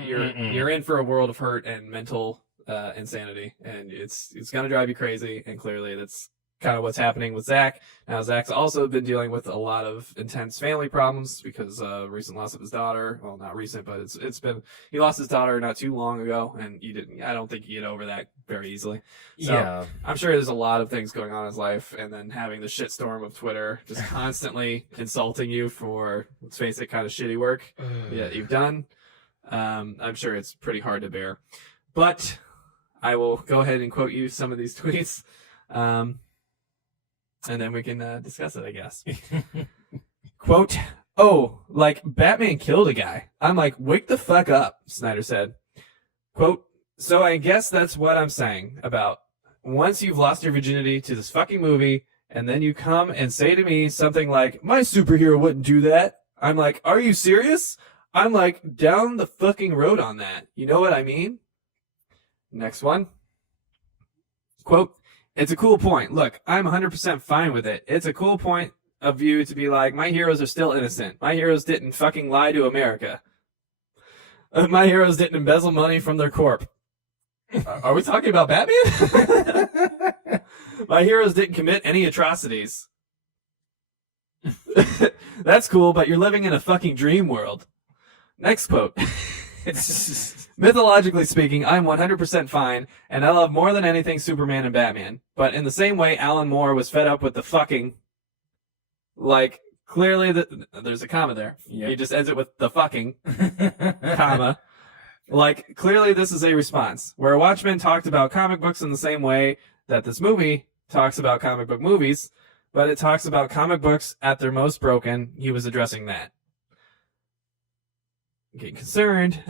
in for a world of hurt and mental insanity, and it's gonna drive you crazy. And clearly, that's kind of what's happening with Zach. Now, Zach's also been dealing with a lot of intense family problems because recent loss of his daughter. Well, not recent, but he lost his daughter not too long ago, and I don't think you get over that very easily. So yeah. I'm sure there's a lot of things going on in his life, and then having the shitstorm of Twitter just constantly insulting you for, let's face it, kind of shitty work that you've done. I'm sure it's pretty hard to bear. But I will go ahead and quote you some of these tweets. And then we can discuss it, I guess. Quote, "Oh, like Batman killed a guy. I'm like, wake the fuck up," Snyder said. Quote, "So I guess that's what I'm saying about once you've lost your virginity to this fucking movie, and then you come and say to me something like, my superhero wouldn't do that. I'm like, are you serious? I'm like, down the fucking road on that. You know what I mean?" Next one. Quote, "It's a cool point. Look, I'm 100% fine with it. It's a cool point of view to be like, my heroes are still innocent. My heroes didn't fucking lie to America. My heroes didn't embezzle money from their corp." Are we talking about Batman? "My heroes didn't commit any atrocities." That's cool, but you're living in a fucking dream world. Next quote. "Mythologically speaking, I'm 100% fine, and I love more than anything Superman and Batman. But in the same way Alan Moore was fed up with the fucking..." Like, clearly, there's a comma there. Yep. He just ends it with the fucking, comma. Like, clearly this is a response. Where Watchmen talked about comic books in the same way that this movie talks about comic book movies, but it talks about comic books at their most broken. He was addressing that. Getting concerned.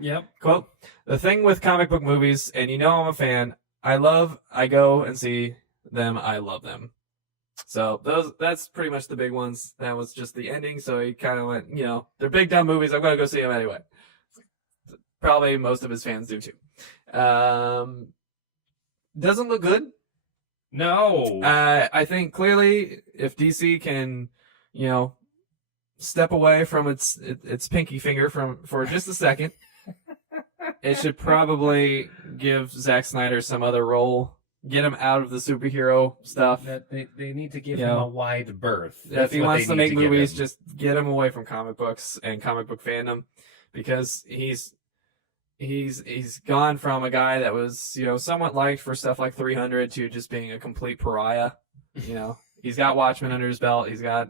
Yep. Quote, "The thing with comic book movies, and you know I'm a fan, I go and see them, I love them." So that's pretty much the big ones. That was just the ending, so he kind of went, you know, they're big dumb movies, I'm going to go see them anyway. Probably most of his fans do too. Doesn't look good. No. I think clearly if DC can, step away from its pinky finger for just a second, it should probably give Zack Snyder some other role. Get him out of the superhero stuff. They need to give him a wide berth. If he wants to make movies, just get him away from comic books and comic book fandom, because he's gone from a guy that was, somewhat liked for stuff like 300 to just being a complete pariah. He's got Watchmen under his belt. He's got,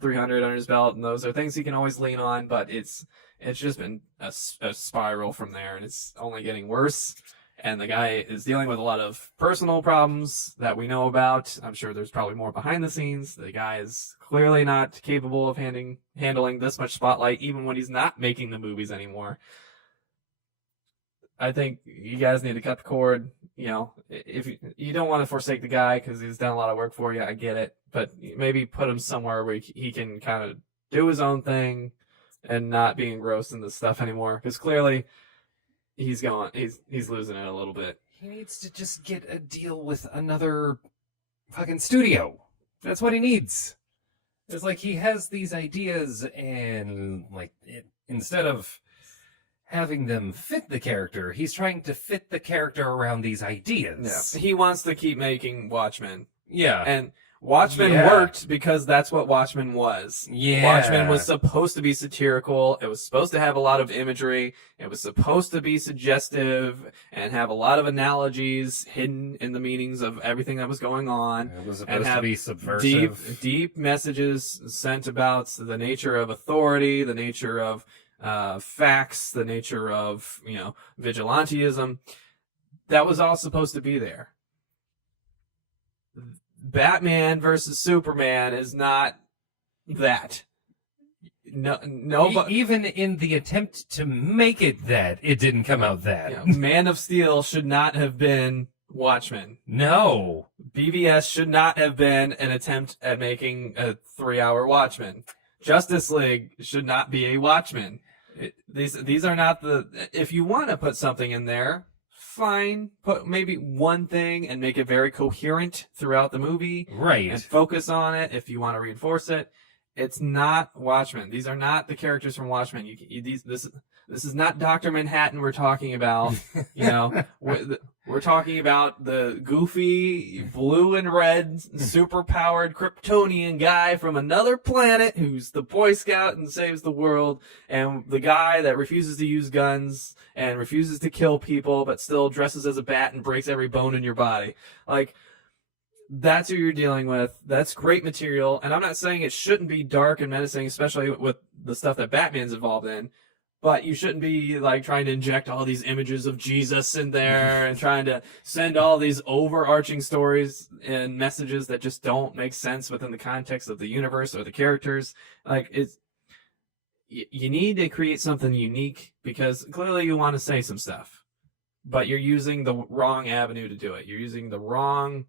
300 under his belt, and those are things he can always lean on, but it's just been a spiral from there, and it's only getting worse. And the guy is dealing with a lot of personal problems that we know about. I'm sure there's probably more behind the scenes. The guy is clearly not capable of handling this much spotlight, even when he's not making the movies anymore. I think you guys need to cut the cord. If you don't want to forsake the guy because he's done a lot of work for you, I get it. But maybe put him somewhere where he can kind of do his own thing and not be engrossed in this stuff anymore. Because clearly he's losing it a little bit. He needs to just get a deal with another fucking studio. That's what he needs. It's like he has these ideas, and instead of having them fit the character, he's trying to fit the character around these ideas. Yeah. He wants to keep making Watchmen. Yeah. And Watchmen worked because that's what Watchmen was. Yeah. Watchmen was supposed to be satirical. It was supposed to have a lot of imagery. It was supposed to be suggestive and have a lot of analogies hidden in the meanings of everything that was going on. It was supposed to be subversive. Deep messages sent about the nature of authority, the nature of facts, the nature of, vigilantism. That was all supposed to be there. Batman versus Superman is not that. No, but even in the attempt to make it that, it didn't come out that. Man of Steel should not have been Watchmen. No. BVS should not have been an attempt at making a 3-hour Watchmen. Justice League should not be a Watchmen. These are not if you want to put something in there, fine. Put maybe one thing and make it very coherent throughout the movie. Right. And focus on it if you want to reinforce it. It's not Watchmen. These are not the characters from Watchmen. This is not Dr. Manhattan we're talking about. We're talking about the goofy blue and red super-powered Kryptonian guy from another planet who's the Boy Scout and saves the world, and the guy that refuses to use guns and refuses to kill people but still dresses as a bat and breaks every bone in your body. That's who you're dealing with. That's great material, and I'm not saying it shouldn't be dark and menacing, especially with the stuff that Batman's involved in. But you shouldn't be trying to inject all these images of Jesus in there and trying to send all these overarching stories and messages that just don't make sense within the context of the universe or the characters. You need to create something unique because clearly you want to say some stuff, but you're using the wrong avenue to do it. You're using the wrong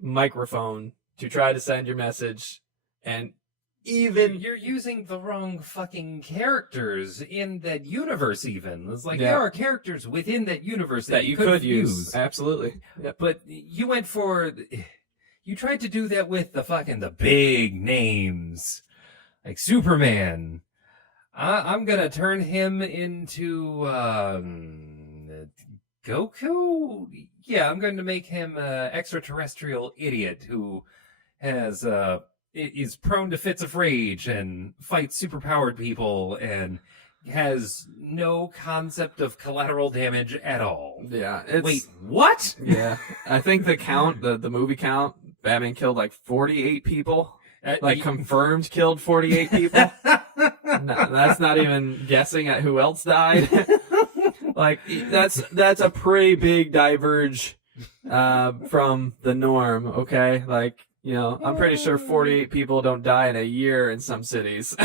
microphone to try to send your message, and even you're using the wrong fucking characters in that universe. Even it's there are characters within that universe that you could use. Absolutely. Yep. But you tried to do that with the big names like Superman. I'm gonna turn him into Goku. Yeah, I'm going to make him an extraterrestrial idiot who is prone to fits of rage and fights superpowered people and has no concept of collateral damage at all. Yeah. Wait, what? Yeah. I think the movie count, Batman killed 48 people. Confirmed killed 48 people. No, that's not even guessing at who else died. That's a pretty big diverge from the norm, okay? I'm pretty sure 48 people don't die in a year in some cities.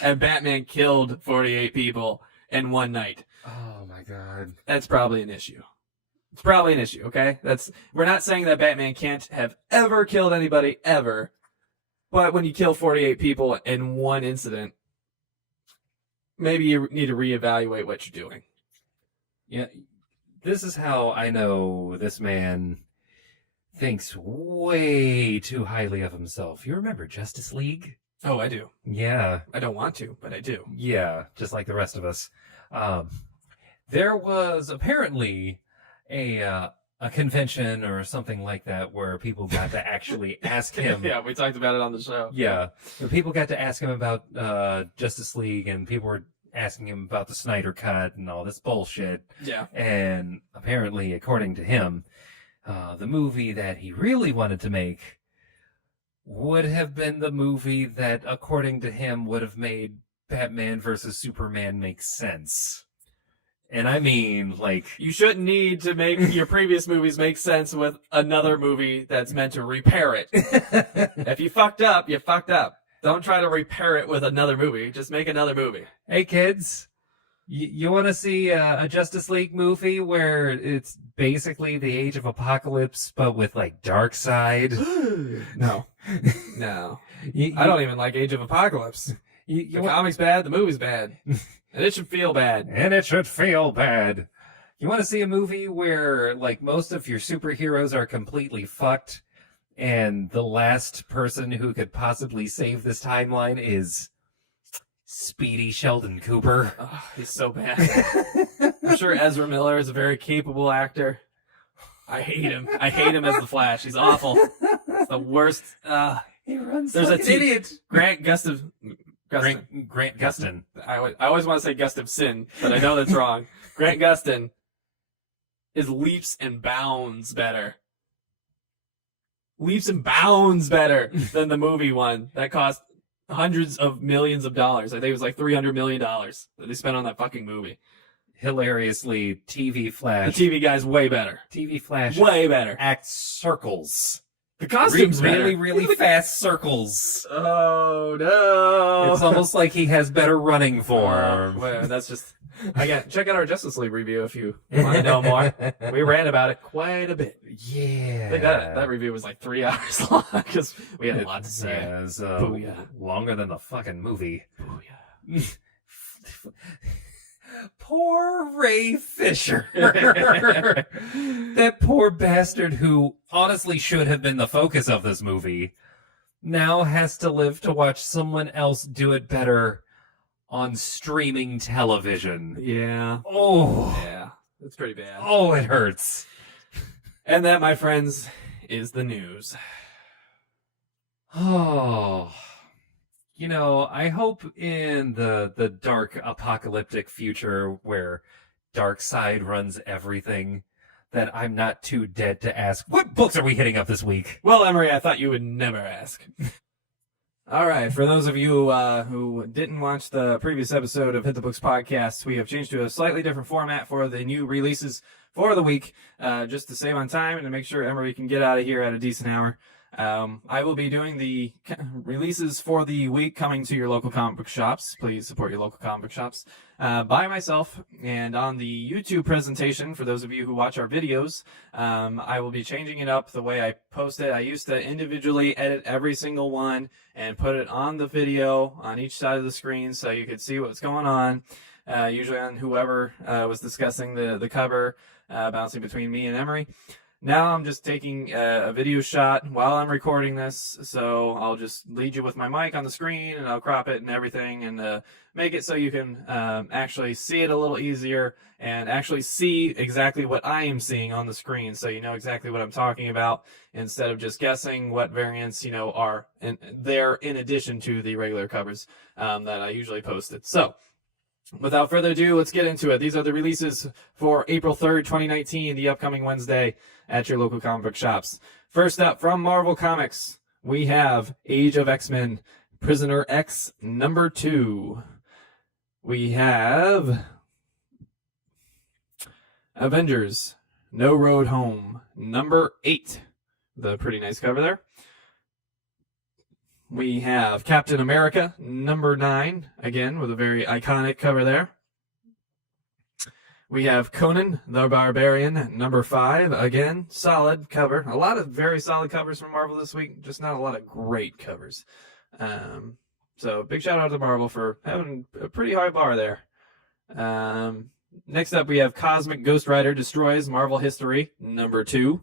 And Batman killed 48 people in one night. Oh my god. That's probably an issue. It's probably an issue, okay? We're not saying that Batman can't have ever killed anybody ever. But when you kill 48 people in one incident, maybe you need to reevaluate what you're doing. Yeah, this is how I know this man thinks way too highly of himself. You remember Justice League? Oh, I do. Yeah. I don't want to, but I do. Yeah, just like the rest of us. There was apparently a convention or something like that where people got to actually ask him. Yeah, we talked about it on the show. Yeah, people got to ask him about Justice League, and people were asking him about the Snyder Cut and all this bullshit. Yeah. And apparently, according to him, the movie that he really wanted to make would have been the movie that, according to him, would have made Batman versus Superman make sense. And I mean, like... You shouldn't need to make your previous movies make sense with another movie that's meant to repair it. If you fucked up, you fucked up. Don't try to repair it with another movie. Just make another movie. Hey, kids, you want to see a Justice League movie where it's basically the Age of Apocalypse, but with, like, Darkseid? No. No. I don't even like Age of Apocalypse. The comic's bad, the movie's bad. And it should feel bad. And it should feel bad. You want to see a movie where, like, most of your superheroes are completely fucked, and the last person who could possibly save this timeline is Speedy Sheldon Cooper? Oh, he's so bad. I'm sure Ezra Miller is a very capable actor. I hate him. I hate him as the Flash. He's awful. It's the worst. He runs There's like an an idiot. Grant Gustin. Grant Gustin. I always want to say Gustafson, but I know that's wrong. Grant Gustin is leaps and bounds better. Leaps and bounds better than the movie one that cost hundreds of millions of dollars. I think it was like $300 million that they spent on that fucking movie. Hilariously, TV Flash. The TV guy's way better. TV Flash. Way better. Acts circles. The costume's really, better. really fast circles. Oh, no. It's almost like he has better running form. Well, that's just... check out our Justice League review if you want to know more. We ran about it quite a bit. Yeah. I think that review was like 3 hours long because we had a lot to say. Yeah, it was Booyah. longer than the fucking movie. Booyah. Poor Ray Fisher. That poor bastard who honestly should have been the focus of this movie now has to live to watch someone else do it better on streaming television. Yeah. Oh. Yeah. That's pretty bad. Oh, it hurts. And that, my friends, is the news. Oh. You know, I hope in the dark apocalyptic future where Darkseid runs everything that I'm not too dead to ask, what books are we hitting up this week? Well, Emery, I thought you would never ask. All right, for those of you who didn't watch the previous episode of Hit the Books podcast, we have changed to a slightly different format for the new releases for the week, just to save on time and to make sure Emery can get out of here at a decent hour. I will be doing the releases for the week coming to your local comic book shops. Please support your local comic book shops. By myself, and on the YouTube presentation, for those of you who watch our videos, I will be changing it up the way I post it. I used to individually edit every single one and put it on the video on each side of the screen so you could see what's going on, usually on whoever was discussing the cover, bouncing between me and Emery. Now I'm just taking a video shot while I'm recording this, so I'll just lead you with my mic on the screen, and I'll crop it and everything, and make it so you can actually see it a little easier, and actually see exactly what I am seeing on the screen, so you know exactly what I'm talking about, instead of just guessing what variants, are there in addition to the regular covers that I usually posted. So, without further ado, let's get into it. These are the releases for April 3rd, 2019, the upcoming Wednesday, at your local comic book shops. First up, from Marvel Comics, we have Age of X-Men, Prisoner X #2. We have Avengers, No Road Home, #8. The pretty nice cover there. We have Captain America, #9, again, with a very iconic cover there. We have Conan the Barbarian, #5, again, solid cover. A lot of very solid covers from Marvel this week, just not a lot of great covers. So big shout out to Marvel for having a pretty high bar there. Next up, we have Cosmic Ghost Rider Destroys Marvel History, #2.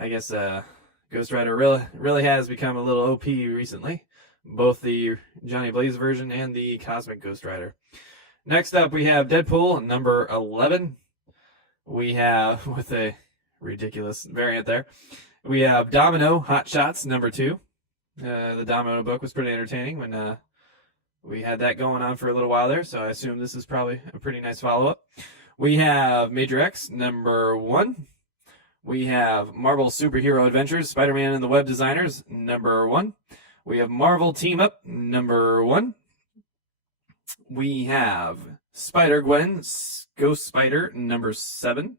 I guess Ghost Rider really has become a little OP recently. Both the Johnny Blaze version and the Cosmic Ghost Rider. Next up, we have Deadpool, number 11. We have, with a ridiculous variant there, we have Domino, Hot Shots, number 2. The Domino book was pretty entertaining when we had that going on for a little while there, so I assume this is probably a pretty nice follow-up. We have Major X, number 1. We have Marvel Superhero Adventures, Spider-Man and the Web Designers, number 1. We have Marvel Team Up, number 1. We have Spider-Gwen, Ghost Spider, number 7.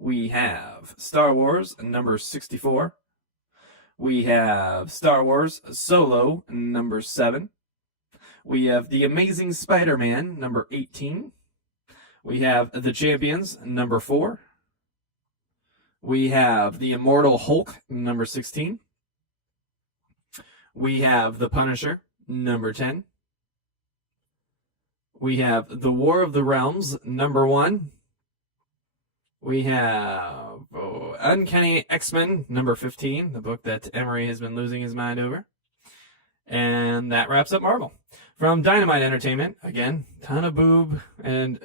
We have Star Wars, number 64. We have Star Wars Solo, number 7. We have The Amazing Spider-Man, number 18. We have The Champions, number 4. We have The Immortal Hulk, number 16. We have The Punisher, number 10. We have The War of the Realms, number 1. We have Uncanny X-Men, number 15, the book that Emery has been losing his mind over. And that wraps up Marvel. From Dynamite Entertainment, again, ton of boob and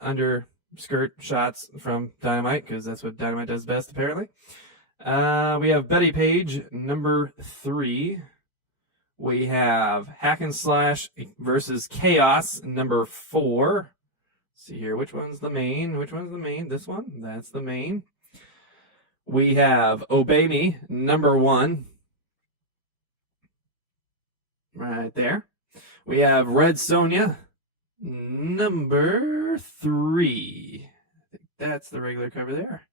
underskirt shots from Dynamite, because that's what Dynamite does best, apparently. We have Betty Page, number 3. We have Hack and Slash versus Chaos, number 4. Let's see here, which one's the main? This one? That's the main. We have Obey Me, number 1. Right there. We have Red Sonja, number 3. I think that's the regular cover there.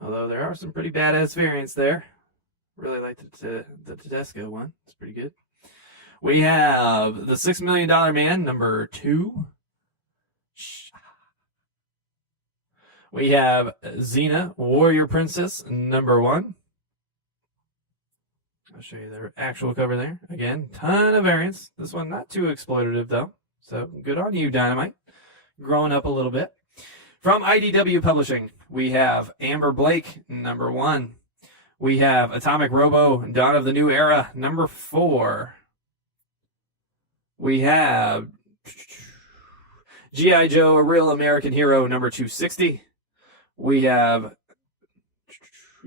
Although there are some pretty badass variants there. Really like the Tedesco one. It's pretty good. We have the $6 Million Man, number 2. We have Xena, Warrior Princess, number 1. I'll show you the actual cover there. Again, ton of variants. This one not too exploitative, though. So good on you, Dynamite. Growing up a little bit. From IDW Publishing, we have Amber Blake, number 1. We have Atomic Robo, Dawn of the New Era, number 4. We have G.I. Joe, A Real American Hero, number 260. We have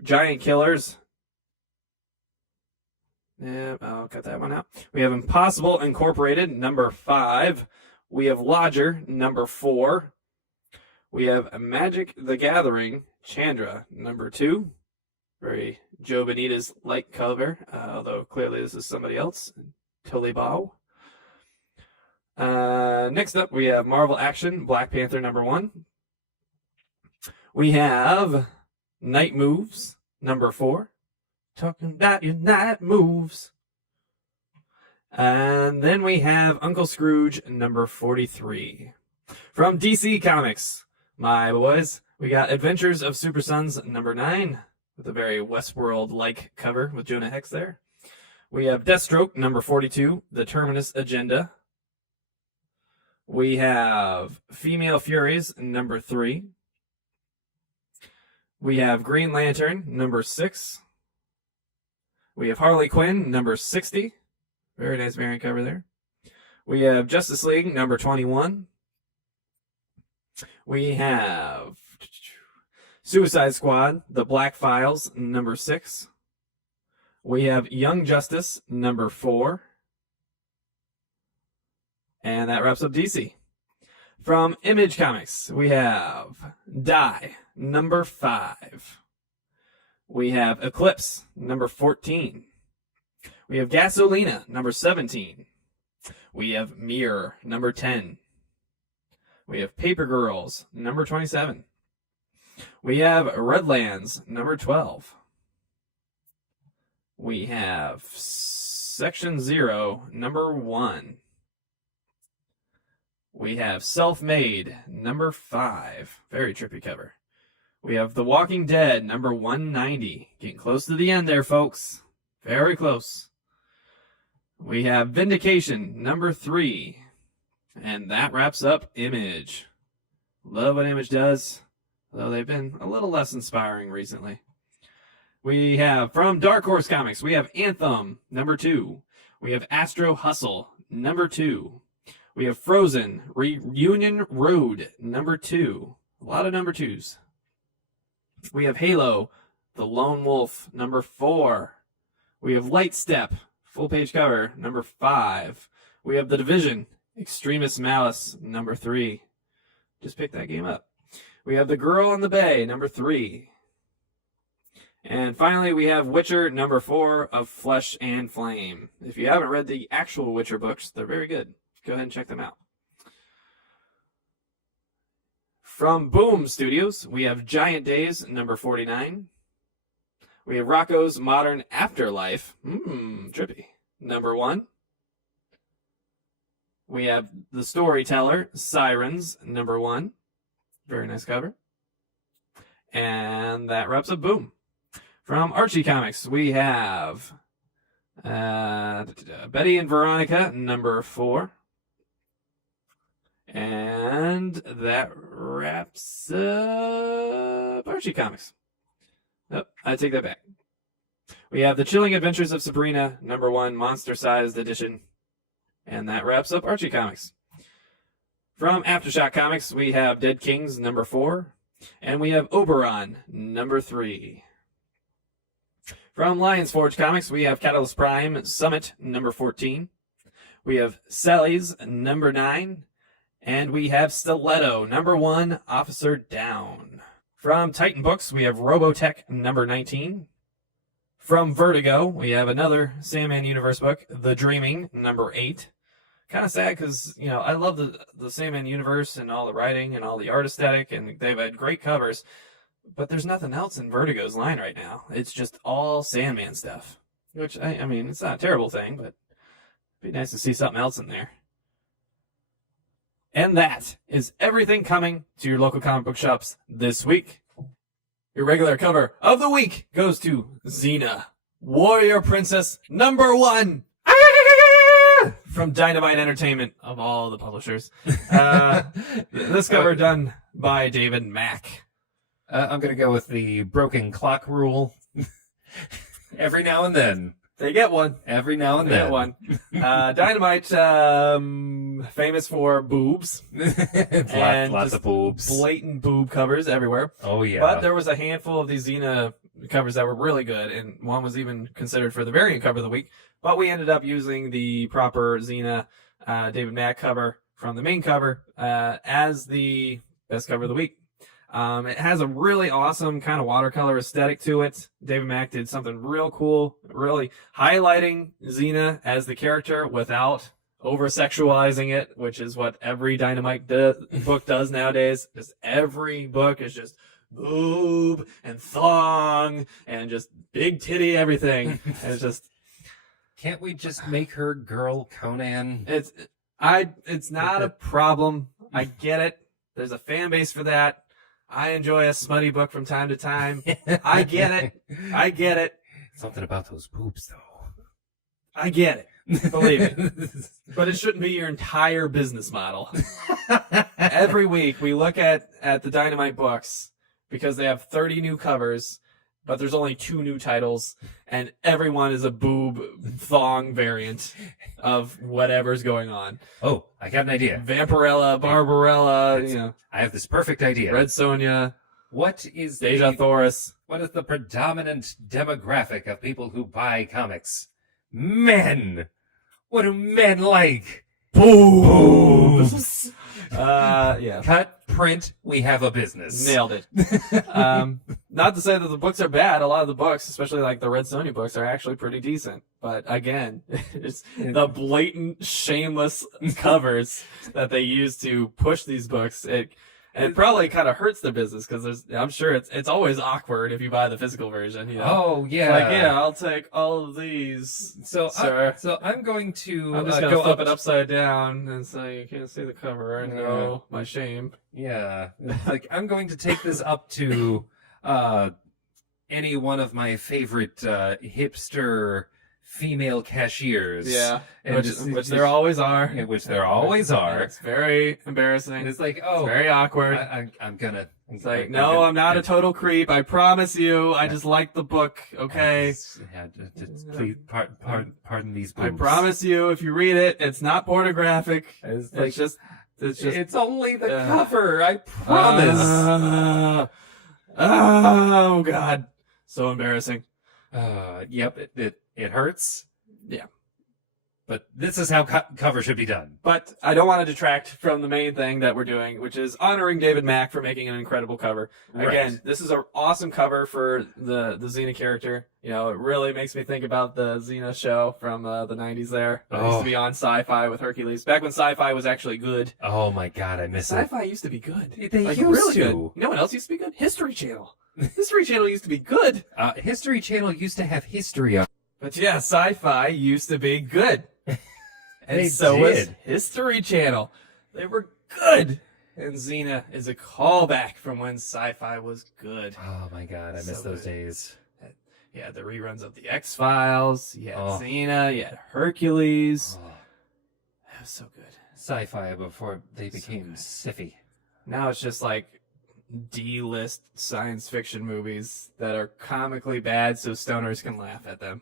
Giant Killers. Yeah, I'll cut that one out. We have Impossible Incorporated, number 5. We have Lodger, number 4. We have Magic the Gathering, Chandra, number 2. Very Joe Benitez-like cover, although clearly this is somebody else. Tully Bow. Next up, we have Marvel Action, Black Panther, number 1. We have Night Moves, number 4. Talking about your night moves. And then we have Uncle Scrooge, number 43. From DC Comics, my boys, we got Adventures of Super Sons, number 9, with a very Westworld-like cover with Jonah Hex there. We have Deathstroke, number 42, The Terminus Agenda. We have Female Furies, number 3. We have Green Lantern, number 6. We have Harley Quinn, number 60. Very nice variant cover there. We have Justice League, number 21. We have Suicide Squad, The Black Files, number 6. We have Young Justice, number 4. And that wraps up DC. From Image Comics, we have Die, number 5. We have Eclipse, number 14. We have Gasolina, number 17. We have Mirror, number 10. We have Paper Girls, number 27. We have Redlands, number 12. We have Section 0, number 1. We have Self-Made, number 5. Very trippy cover. We have The Walking Dead, number 190. Getting close to the end there, folks. Very close. We have Vindication, number 3. And that wraps up Image. Love what Image does. though they've been a little less inspiring recently. We have from Dark Horse Comics, we have Anthem, number 2. We have Astro Hustle, number 2. We have Frozen, Reunion Road, number 2. A lot of number 2s. We have Halo, The Lone Wolf, number 4. We have Light Step, full page cover, number 5. We have The Division, Extremis Malice, number 3. Just pick that game up. We have The Girl in the Bay, number 3. And finally, we have Witcher, number 4 of Flesh and Flame. If you haven't read the actual Witcher books, they're very good. Go ahead and check them out. From Boom Studios, we have Giant Days, number 49. We have Rocco's Modern Afterlife, trippy, number 1. We have The Storyteller, Sirens, number 1. Very nice cover. And that wraps up Boom. From Archie Comics, we have Betty and Veronica, number 4. And that wraps up Archie Comics. Nope, I take that back. We have The Chilling Adventures of Sabrina, number 1, monster-sized edition. And that wraps up Archie Comics. From Aftershock Comics, we have Dead Kings, number 4. And we have Oberon, number 3. From Lions Forge Comics, we have Catalyst Prime, Summit, number 14. We have Sally's, number 9. And we have Stiletto, number 1, Officer Down. From Titan Books, we have Robotech, number 19. From Vertigo, we have another Sandman Universe book, The Dreaming, number 8. Kind of sad because, I love the Sandman Universe and all the writing and all the art aesthetic, and they've had great covers. But there's nothing else in Vertigo's line right now. It's just all Sandman stuff. Which, I mean, it's not a terrible thing, but it'd be nice to see something else in there. And that is everything coming to your local comic book shops this week. Your regular cover of the week goes to Xena, Warrior Princess number 1. From Dynamite Entertainment, of all the publishers. This cover done by David Mack. I'm going to go with the broken clock rule. Every now and then. They get one. Every now and They then. get one. Dynamite, famous for boobs. And lots of boobs. Blatant boob covers everywhere. Oh, yeah. But there was a handful of these Xena covers that were really good, and one was even considered for the variant cover of the week. But we ended up using the proper Xena David Mack cover from the main cover as the best cover of the week. It has a really awesome kind of watercolor aesthetic to it. David Mack did something real cool, really highlighting Xena as the character without over-sexualizing it, which is what every Dynamite book does nowadays. Just every book is just boob and thong and just big titty everything. And it's just... Can't we just make her Girl Conan? It's not a problem. I get it. There's a fan base for that. I enjoy a smutty book from time to time. I get it. Something about those boobs, though. I get it. Believe it. But it shouldn't be your entire business model. Every week we look at the Dynamite books because they have 30 new covers, but there's only 2 new titles, and everyone is a boob thong variant of whatever's going on. Oh, I got an idea. Vampirella, Barbarella, I have this perfect idea. Red Sonja. What is Deja Thoris. What is the predominant demographic of people who buy comics? Men. What do men like? Boobs. Yeah. Cut, print, we have a business. Nailed it. Not to say that the books are bad. A lot of the books, especially like the Red Sonja books, are actually pretty decent. But again, it's the blatant, shameless covers that they use to push these books. It probably kind of hurts their business because I'm sure it's always awkward if you buy the physical version. Oh yeah. Like, I'll take all of these. So sir. I'm going to I'm just gonna flip it upside down and say you can't see the cover. I know my shame. Yeah, like I'm going to take this up to any one of my favorite hipster female cashiers. Yeah, And which there always are. Which there always are. It's very embarrassing. And it's like, It's oh, very awkward. I'm gonna. It's like, no, I'm not a total creep. I promise you. I just like the book. Okay. Please, pardon these boobs. I promise you, if you read it, it's not pornographic. It's like, It's just. it's only the cover. I promise. Oh God, so embarrassing. Yep. It hurts. Yeah. But this is how cover should be done. But I don't want to detract from the main thing that we're doing, which is honoring David Mack for making an incredible cover. Right. Again, this is an awesome cover for the Xena character. You know, it really makes me think about the Xena show from the 90s there. It used to be on Sci-Fi with Hercules. Back when Sci-Fi was actually good. Oh my God, I miss it. Sci-Fi used to be good. They like, used really to. good. You know what else used to be good? History Channel. History Channel used to be good. History Channel used to have history on. But yeah, Sci-Fi used to be good. And They so was did. History Channel. They were good. And Xena is a callback from when Sci-Fi was good. Oh my God, I miss So those good. days. You had the reruns of the X-Files. You had Oh. Xena. You had Hercules. Oh, That was so good. sci-fi before they So became good. siffy. Now it's just like D-list science fiction movies that are comically bad so stoners can laugh at them.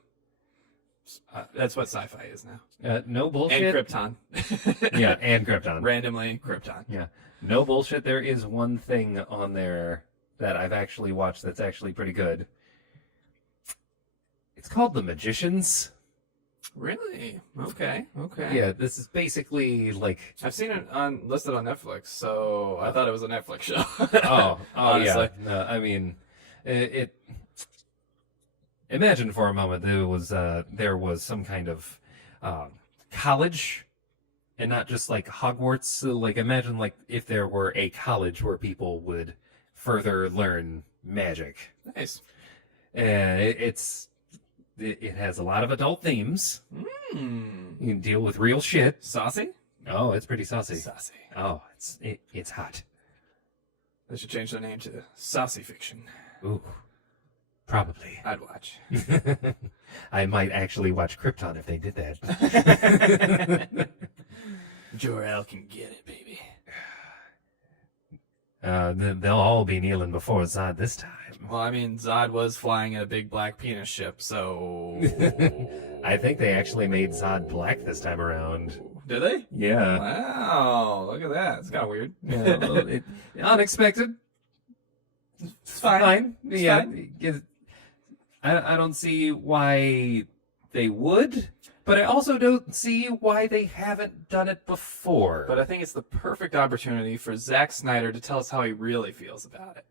That's what sci-fi is now. No bullshit. And Krypton. Yeah, and Krypton. Randomly, Krypton. Yeah, no bullshit. There is one thing on there that I've actually watched that's actually pretty good. It's called The Magicians. Really? Okay. Okay. Yeah, this is basically like I've seen it listed on Netflix, so I thought it was a Netflix show. oh Honestly. yeah. No, I mean, it. Imagine for a moment there was some kind of college, and not just like Hogwarts. So, like imagine like if there were a college where people would further learn magic. Nice. And it has a lot of adult themes. Hmm. You can deal with real shit. Saucy? Oh, it's pretty saucy. Saucy. Oh, it's hot. They should change the name to Saucy Fiction. Ooh, probably. I'd watch. I might actually watch Krypton if they did that. Jor-El can get it, baby. They'll all be kneeling before Zod this time. Well, I mean, Zod was flying in a big black penis ship, so... I think they actually made Zod black this time around. Did they? Yeah. Wow, look at that. It's kind of weird. Yeah, well, unexpected. It's fine. It's Yeah. fine. I don't see why they would, but I also don't see why they haven't done it before. But I think it's the perfect opportunity for Zack Snyder to tell us how he really feels about it.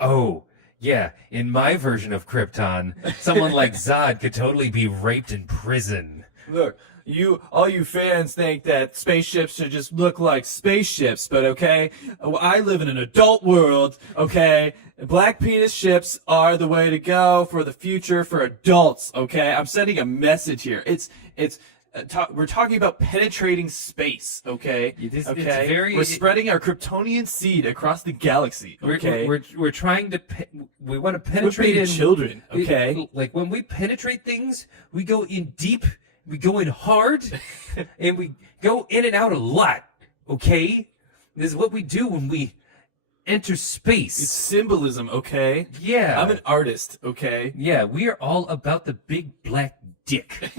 Oh, yeah. In my version of Krypton, someone like Zod could totally be raped in prison. Look, all you fans think that spaceships should just look like spaceships, but okay, I live in an adult world, okay? Black penis ships are the way to go for the future for adults, okay? I'm sending a message here. We're talking about penetrating space, okay? It's Okay? very- We're spreading our Kryptonian seed across the galaxy, okay? We're trying to we want to We're penetrate being in children, okay? Like when we penetrate things, we go in deep, we go in hard, and we go in and out a lot. Okay, this is what we do when we enter space. It's symbolism, okay? Yeah, I'm an artist, okay? yeah, we are all about the big black dick.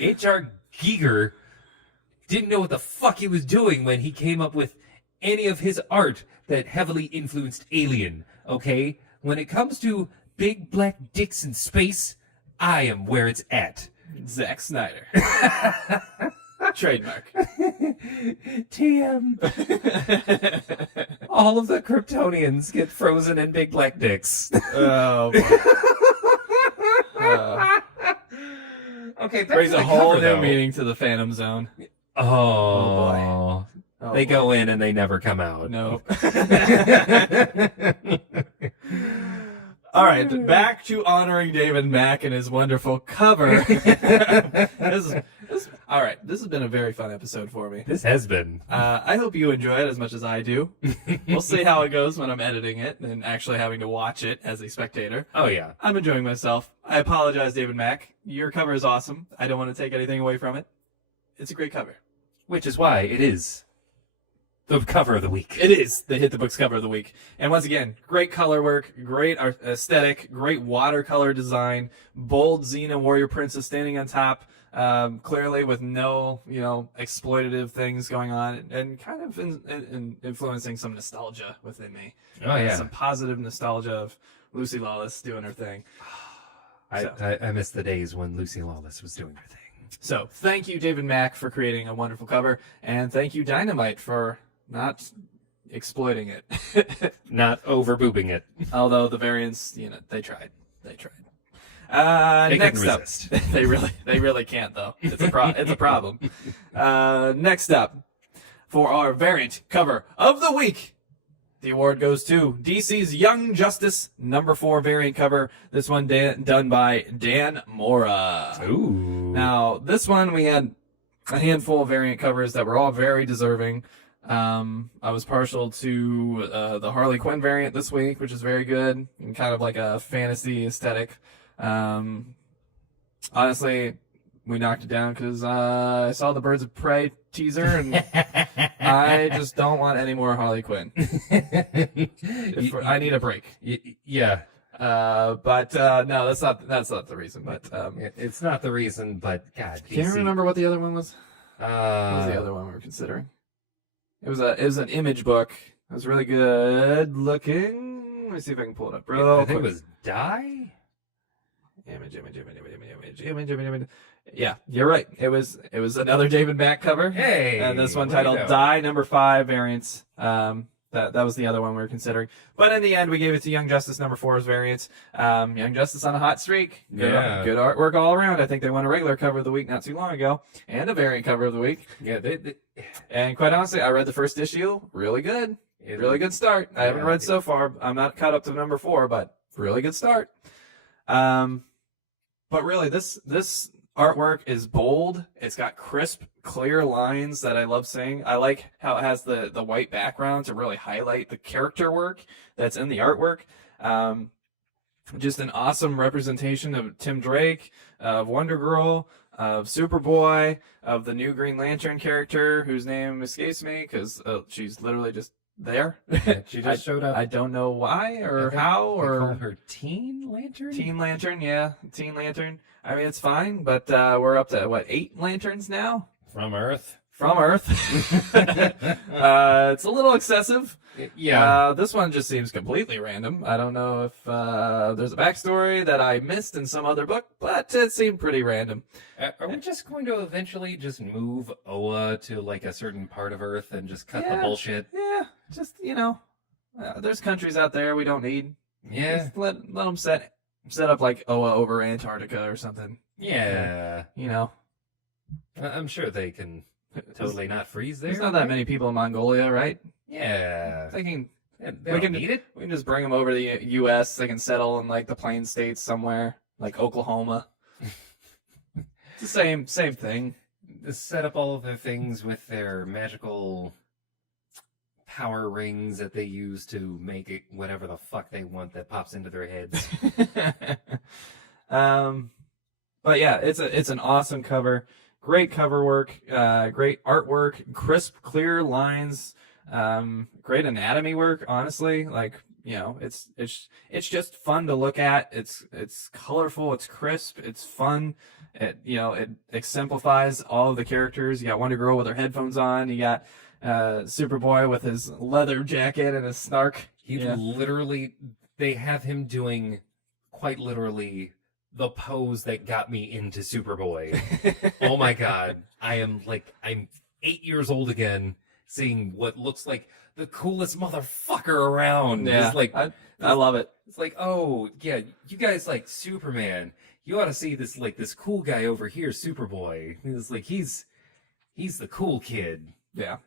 H.R. Giger didn't know what the fuck he was doing when he came up with any of his art that heavily influenced Alien, okay? When it comes to big black dicks in space, I am where it's at. Zack Snyder. Trademark. TM. All of the Kryptonians get frozen in big black dicks. Oh, boy. Okay, back Brings to a the whole cover, new though. meaning to the Phantom Zone. Oh, Oh, they boy. go in and they never come out. No. All right, back to honoring David Mack and his wonderful cover. All right, this has been a very fun episode for me. This has been. I hope you enjoy it as much as I do. We'll see how it goes when I'm editing it and actually having to watch it as a spectator. Oh, yeah. I'm enjoying myself. I apologize, David Mack. Your cover is awesome. I don't want to take anything away from it. It's a great cover. Which is why it is the cover of the week. It is the Hit the Books cover of the week. And once again, great color work, great aesthetic, great watercolor design, bold Xena warrior princess standing on top, clearly with no, exploitative things going on, and kind of influencing some nostalgia within me. Oh, yeah. Some positive nostalgia of Lucy Lawless doing her thing. I miss the days when Lucy Lawless was doing her thing. So thank you, David Mack, for creating a wonderful cover, and thank you, Dynamite, for not exploiting it. Not over-boobing it. Although the variants, they tried. They couldn't next up, resist. they really can't though. It's a problem. Next up, for our variant cover of the week, the award goes to DC's Young Justice #4 variant cover. This one done by Dan Mora. Ooh. Now, this one we had a handful of variant covers that were all very deserving. I was partial to the Harley Quinn variant this week, which is very good and kind of like a fantasy aesthetic. Honestly, we knocked it down because I saw the Birds of Prey teaser and I just don't want any more Harley Quinn. I need a break. Yeah. But no, that's not the reason. But It's not the reason, but God, can you DC. remember what the other one was? What was the other one we were considering? It was an image book. It was really good looking. Let me see if I can pull it up, bro. I think it was Die? Image. Yeah, you're right. It was another David Mack cover. Hey! And this one way to titled go. Die #5 variants. That was the other one we were considering. But in the end, we gave it to Young Justice #4's variants. Young Justice on a hot streak. Good artwork all around. I think they won a regular cover of the week not too long ago. And a variant cover of the week. Yeah, And quite honestly, I read the first issue. Really good. Really good start. I haven't read so far. I'm not caught up to #4, but really good start. But really, this artwork is bold. It's got crisp, clear lines that I love seeing. I like how it has the white background to really highlight the character work that's in the artwork. Just an awesome representation of Tim Drake, of Wonder Girl, of Superboy, of the new Green Lantern character whose name escapes me because she's literally just there. She just showed up. I don't know why or how They or call her Teen Lantern? Teen Lantern, yeah, Teen Lantern. I mean, it's fine, but we're up to 8 lanterns now From Earth. from Earth. It's a little excessive. Yeah. This one just seems completely random. I don't know if there's a backstory that I missed in some other book, but it seemed pretty random. Are we just going to eventually just move Oa to like a certain part of Earth and just cut the Yeah. bullshit? Yeah, just there's countries out there we don't need. Yeah. Just let them set up like Oa over Antarctica or something. Yeah. I'm sure they can totally not freeze there. There's not that many people in Mongolia, right? Yeah. They can. They don't need it. We can just bring them over to the U.S. They can settle in like the Plain States somewhere, like Oklahoma. It's the same thing. Set up all of their things with their magical power rings that they use to make it whatever the fuck they want that pops into their heads. But yeah, it's an awesome cover. Great cover work, great artwork, crisp, clear lines, great anatomy work. Honestly, it's just fun to look at. It's colorful, it's crisp, it's fun. It exemplifies all of the characters. You got Wonder Girl with her headphones on. You got Superboy with his leather jacket and his snark. They have him doing quite literally the pose that got me into Superboy. Oh my God. I'm 8 years old again, seeing what looks like the coolest motherfucker around. Yeah, I love it. It's like, oh yeah, you guys like Superman. You ought to see this cool guy over here, Superboy. It's like he's the cool kid. Yeah,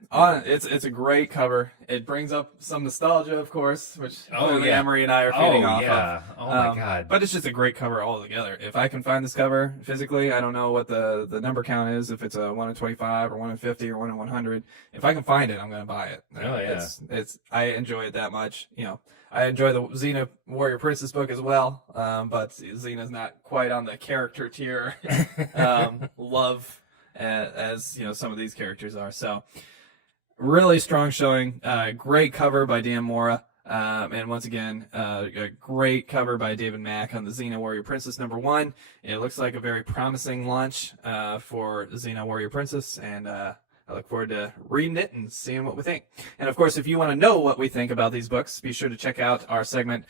it's a great cover. It brings up some nostalgia, of course, which Emery and I are feeding off of. Oh my god! But it's just a great cover altogether. If I can find this cover physically, I don't know what the number count is. If it's a 1 in 25 or 1 in 50 or 1 in 100, if I can find it, I'm gonna buy it. Oh yeah, it's I enjoy it that much. You know, I enjoy the Xena Warrior Princess book as well. But Xena's not quite on the character tier love. As you know, some of these characters are. So really strong showing. Great cover by Dan Mora, and once again a great cover by David Mack on the Xena Warrior Princess #1. It looks like a very promising launch for Xena Warrior Princess, and I look forward to reading it and seeing what we think. And of course, if you want to know what we think about these books, be sure to check out our segment,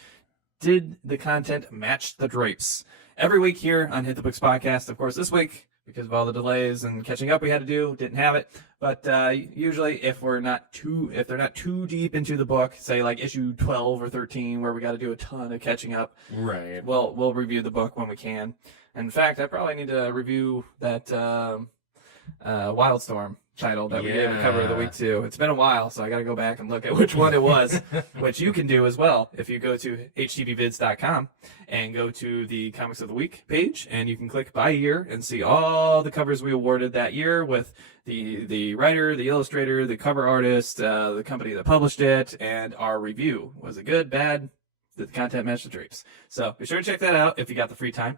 Did the Content Match the Drapes? Every week here on Hit the Books Podcast. Of course, this week, because of all the delays and catching up we had to do, didn't have it. But usually, if they're not too deep into the book, say like issue 12 or 13, where we got to do a ton of catching up, right? We'll review the book when we can. And in fact, I probably need to review that Wildstorm title that we gave a cover of the week to. It's been a while, so I got to go back and look at which one it was, which you can do as well if you go to htbvids.com and go to the Comics of the Week page, and you can click by year and see all the covers we awarded that year with the writer, the illustrator, the cover artist, the company that published it, and our review. Was it good, bad? Did the content match the drapes? So be sure to check that out if you got the free time.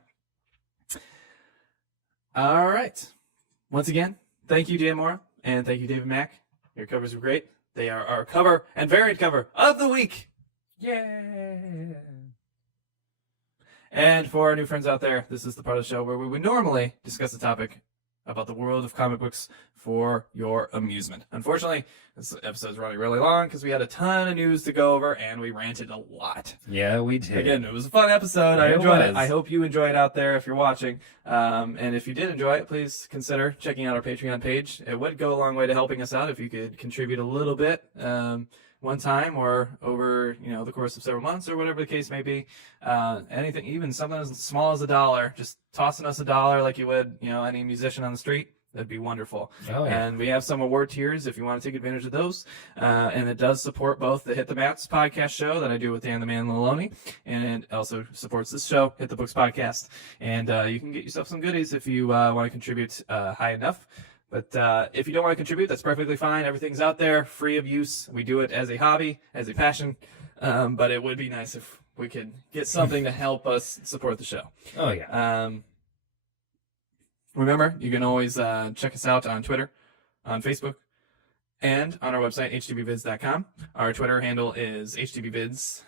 All right. Once again, thank you, Dan Mora, and thank you, David Mack. Your covers were great. They are our cover and variant cover of the week. Yeah. And for our new friends out there, this is the part of the show where we would normally discuss a topic about the world of comic books for your amusement. Unfortunately, this episode's running really long because we had a ton of news to go over and we ranted a lot. Yeah, we did. Again, it was a fun episode. I enjoyed it. I hope you enjoy it out there if you're watching. And if you did enjoy it, please consider checking out our Patreon page. It would go a long way to helping us out if you could contribute a little bit one time or over the course of several months or whatever the case may be. Anything, even something as small as $1, just tossing us $1 like you would any musician on the street. That'd be wonderful. Oh, yeah. And we have some award tiers if you want to take advantage of those. And it does support both the Hit the Mats podcast show that I do with Dan the Man Maloney, and it also supports this show, Hit the Books Podcast. And you can get yourself some goodies if you want to contribute high enough. But if you don't want to contribute, that's perfectly fine. Everything's out there, free of use. We do it as a hobby, as a passion. But it would be nice if we could get something to help us support the show. Oh, yeah. Remember, you can always check us out on Twitter, on Facebook, and on our website, htbvids.com. Our Twitter handle is htbvids.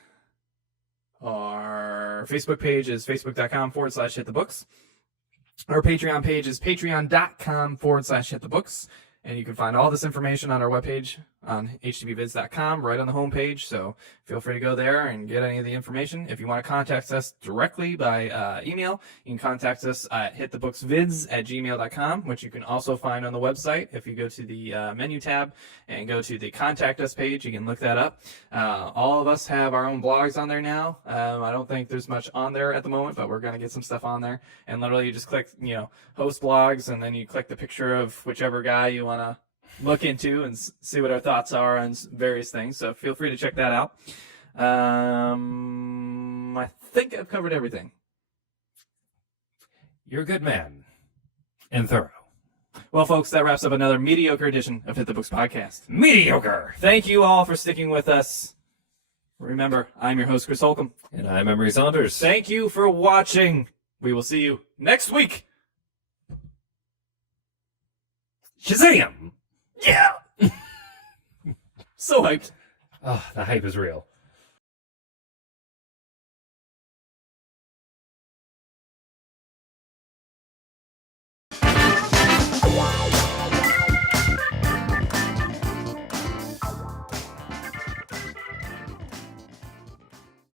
Our Facebook page is facebook.com/hitthebooks. Our Patreon page is patreon.com/hitthebooks. And you can find all this information on our webpage on htbvids.com right on the homepage. So feel free to go there and get any of the information. If you want to contact us directly by email, you can contact us at hitthebooksvids@gmail.com, which you can also find on the website. If you go to the menu tab and go to the Contact Us page, you can look that up. All of us have our own blogs on there now. I don't think there's much on there at the moment, but we're going to get some stuff on there. And literally you just click, host blogs, and then you click the picture of whichever guy you want to look into and see what our thoughts are on various things. So feel free to check that out. I think I've covered everything. You're a good man. And thorough. Well, folks, that wraps up another mediocre edition of Hit the Books Podcast. Mediocre! Thank you all for sticking with us. Remember, I'm your host, Chris Holcomb. And I'm Emery Saunders. Thank you for watching. We will see you next week. Shazam! Yeah! So hyped. Oh, the hype is real.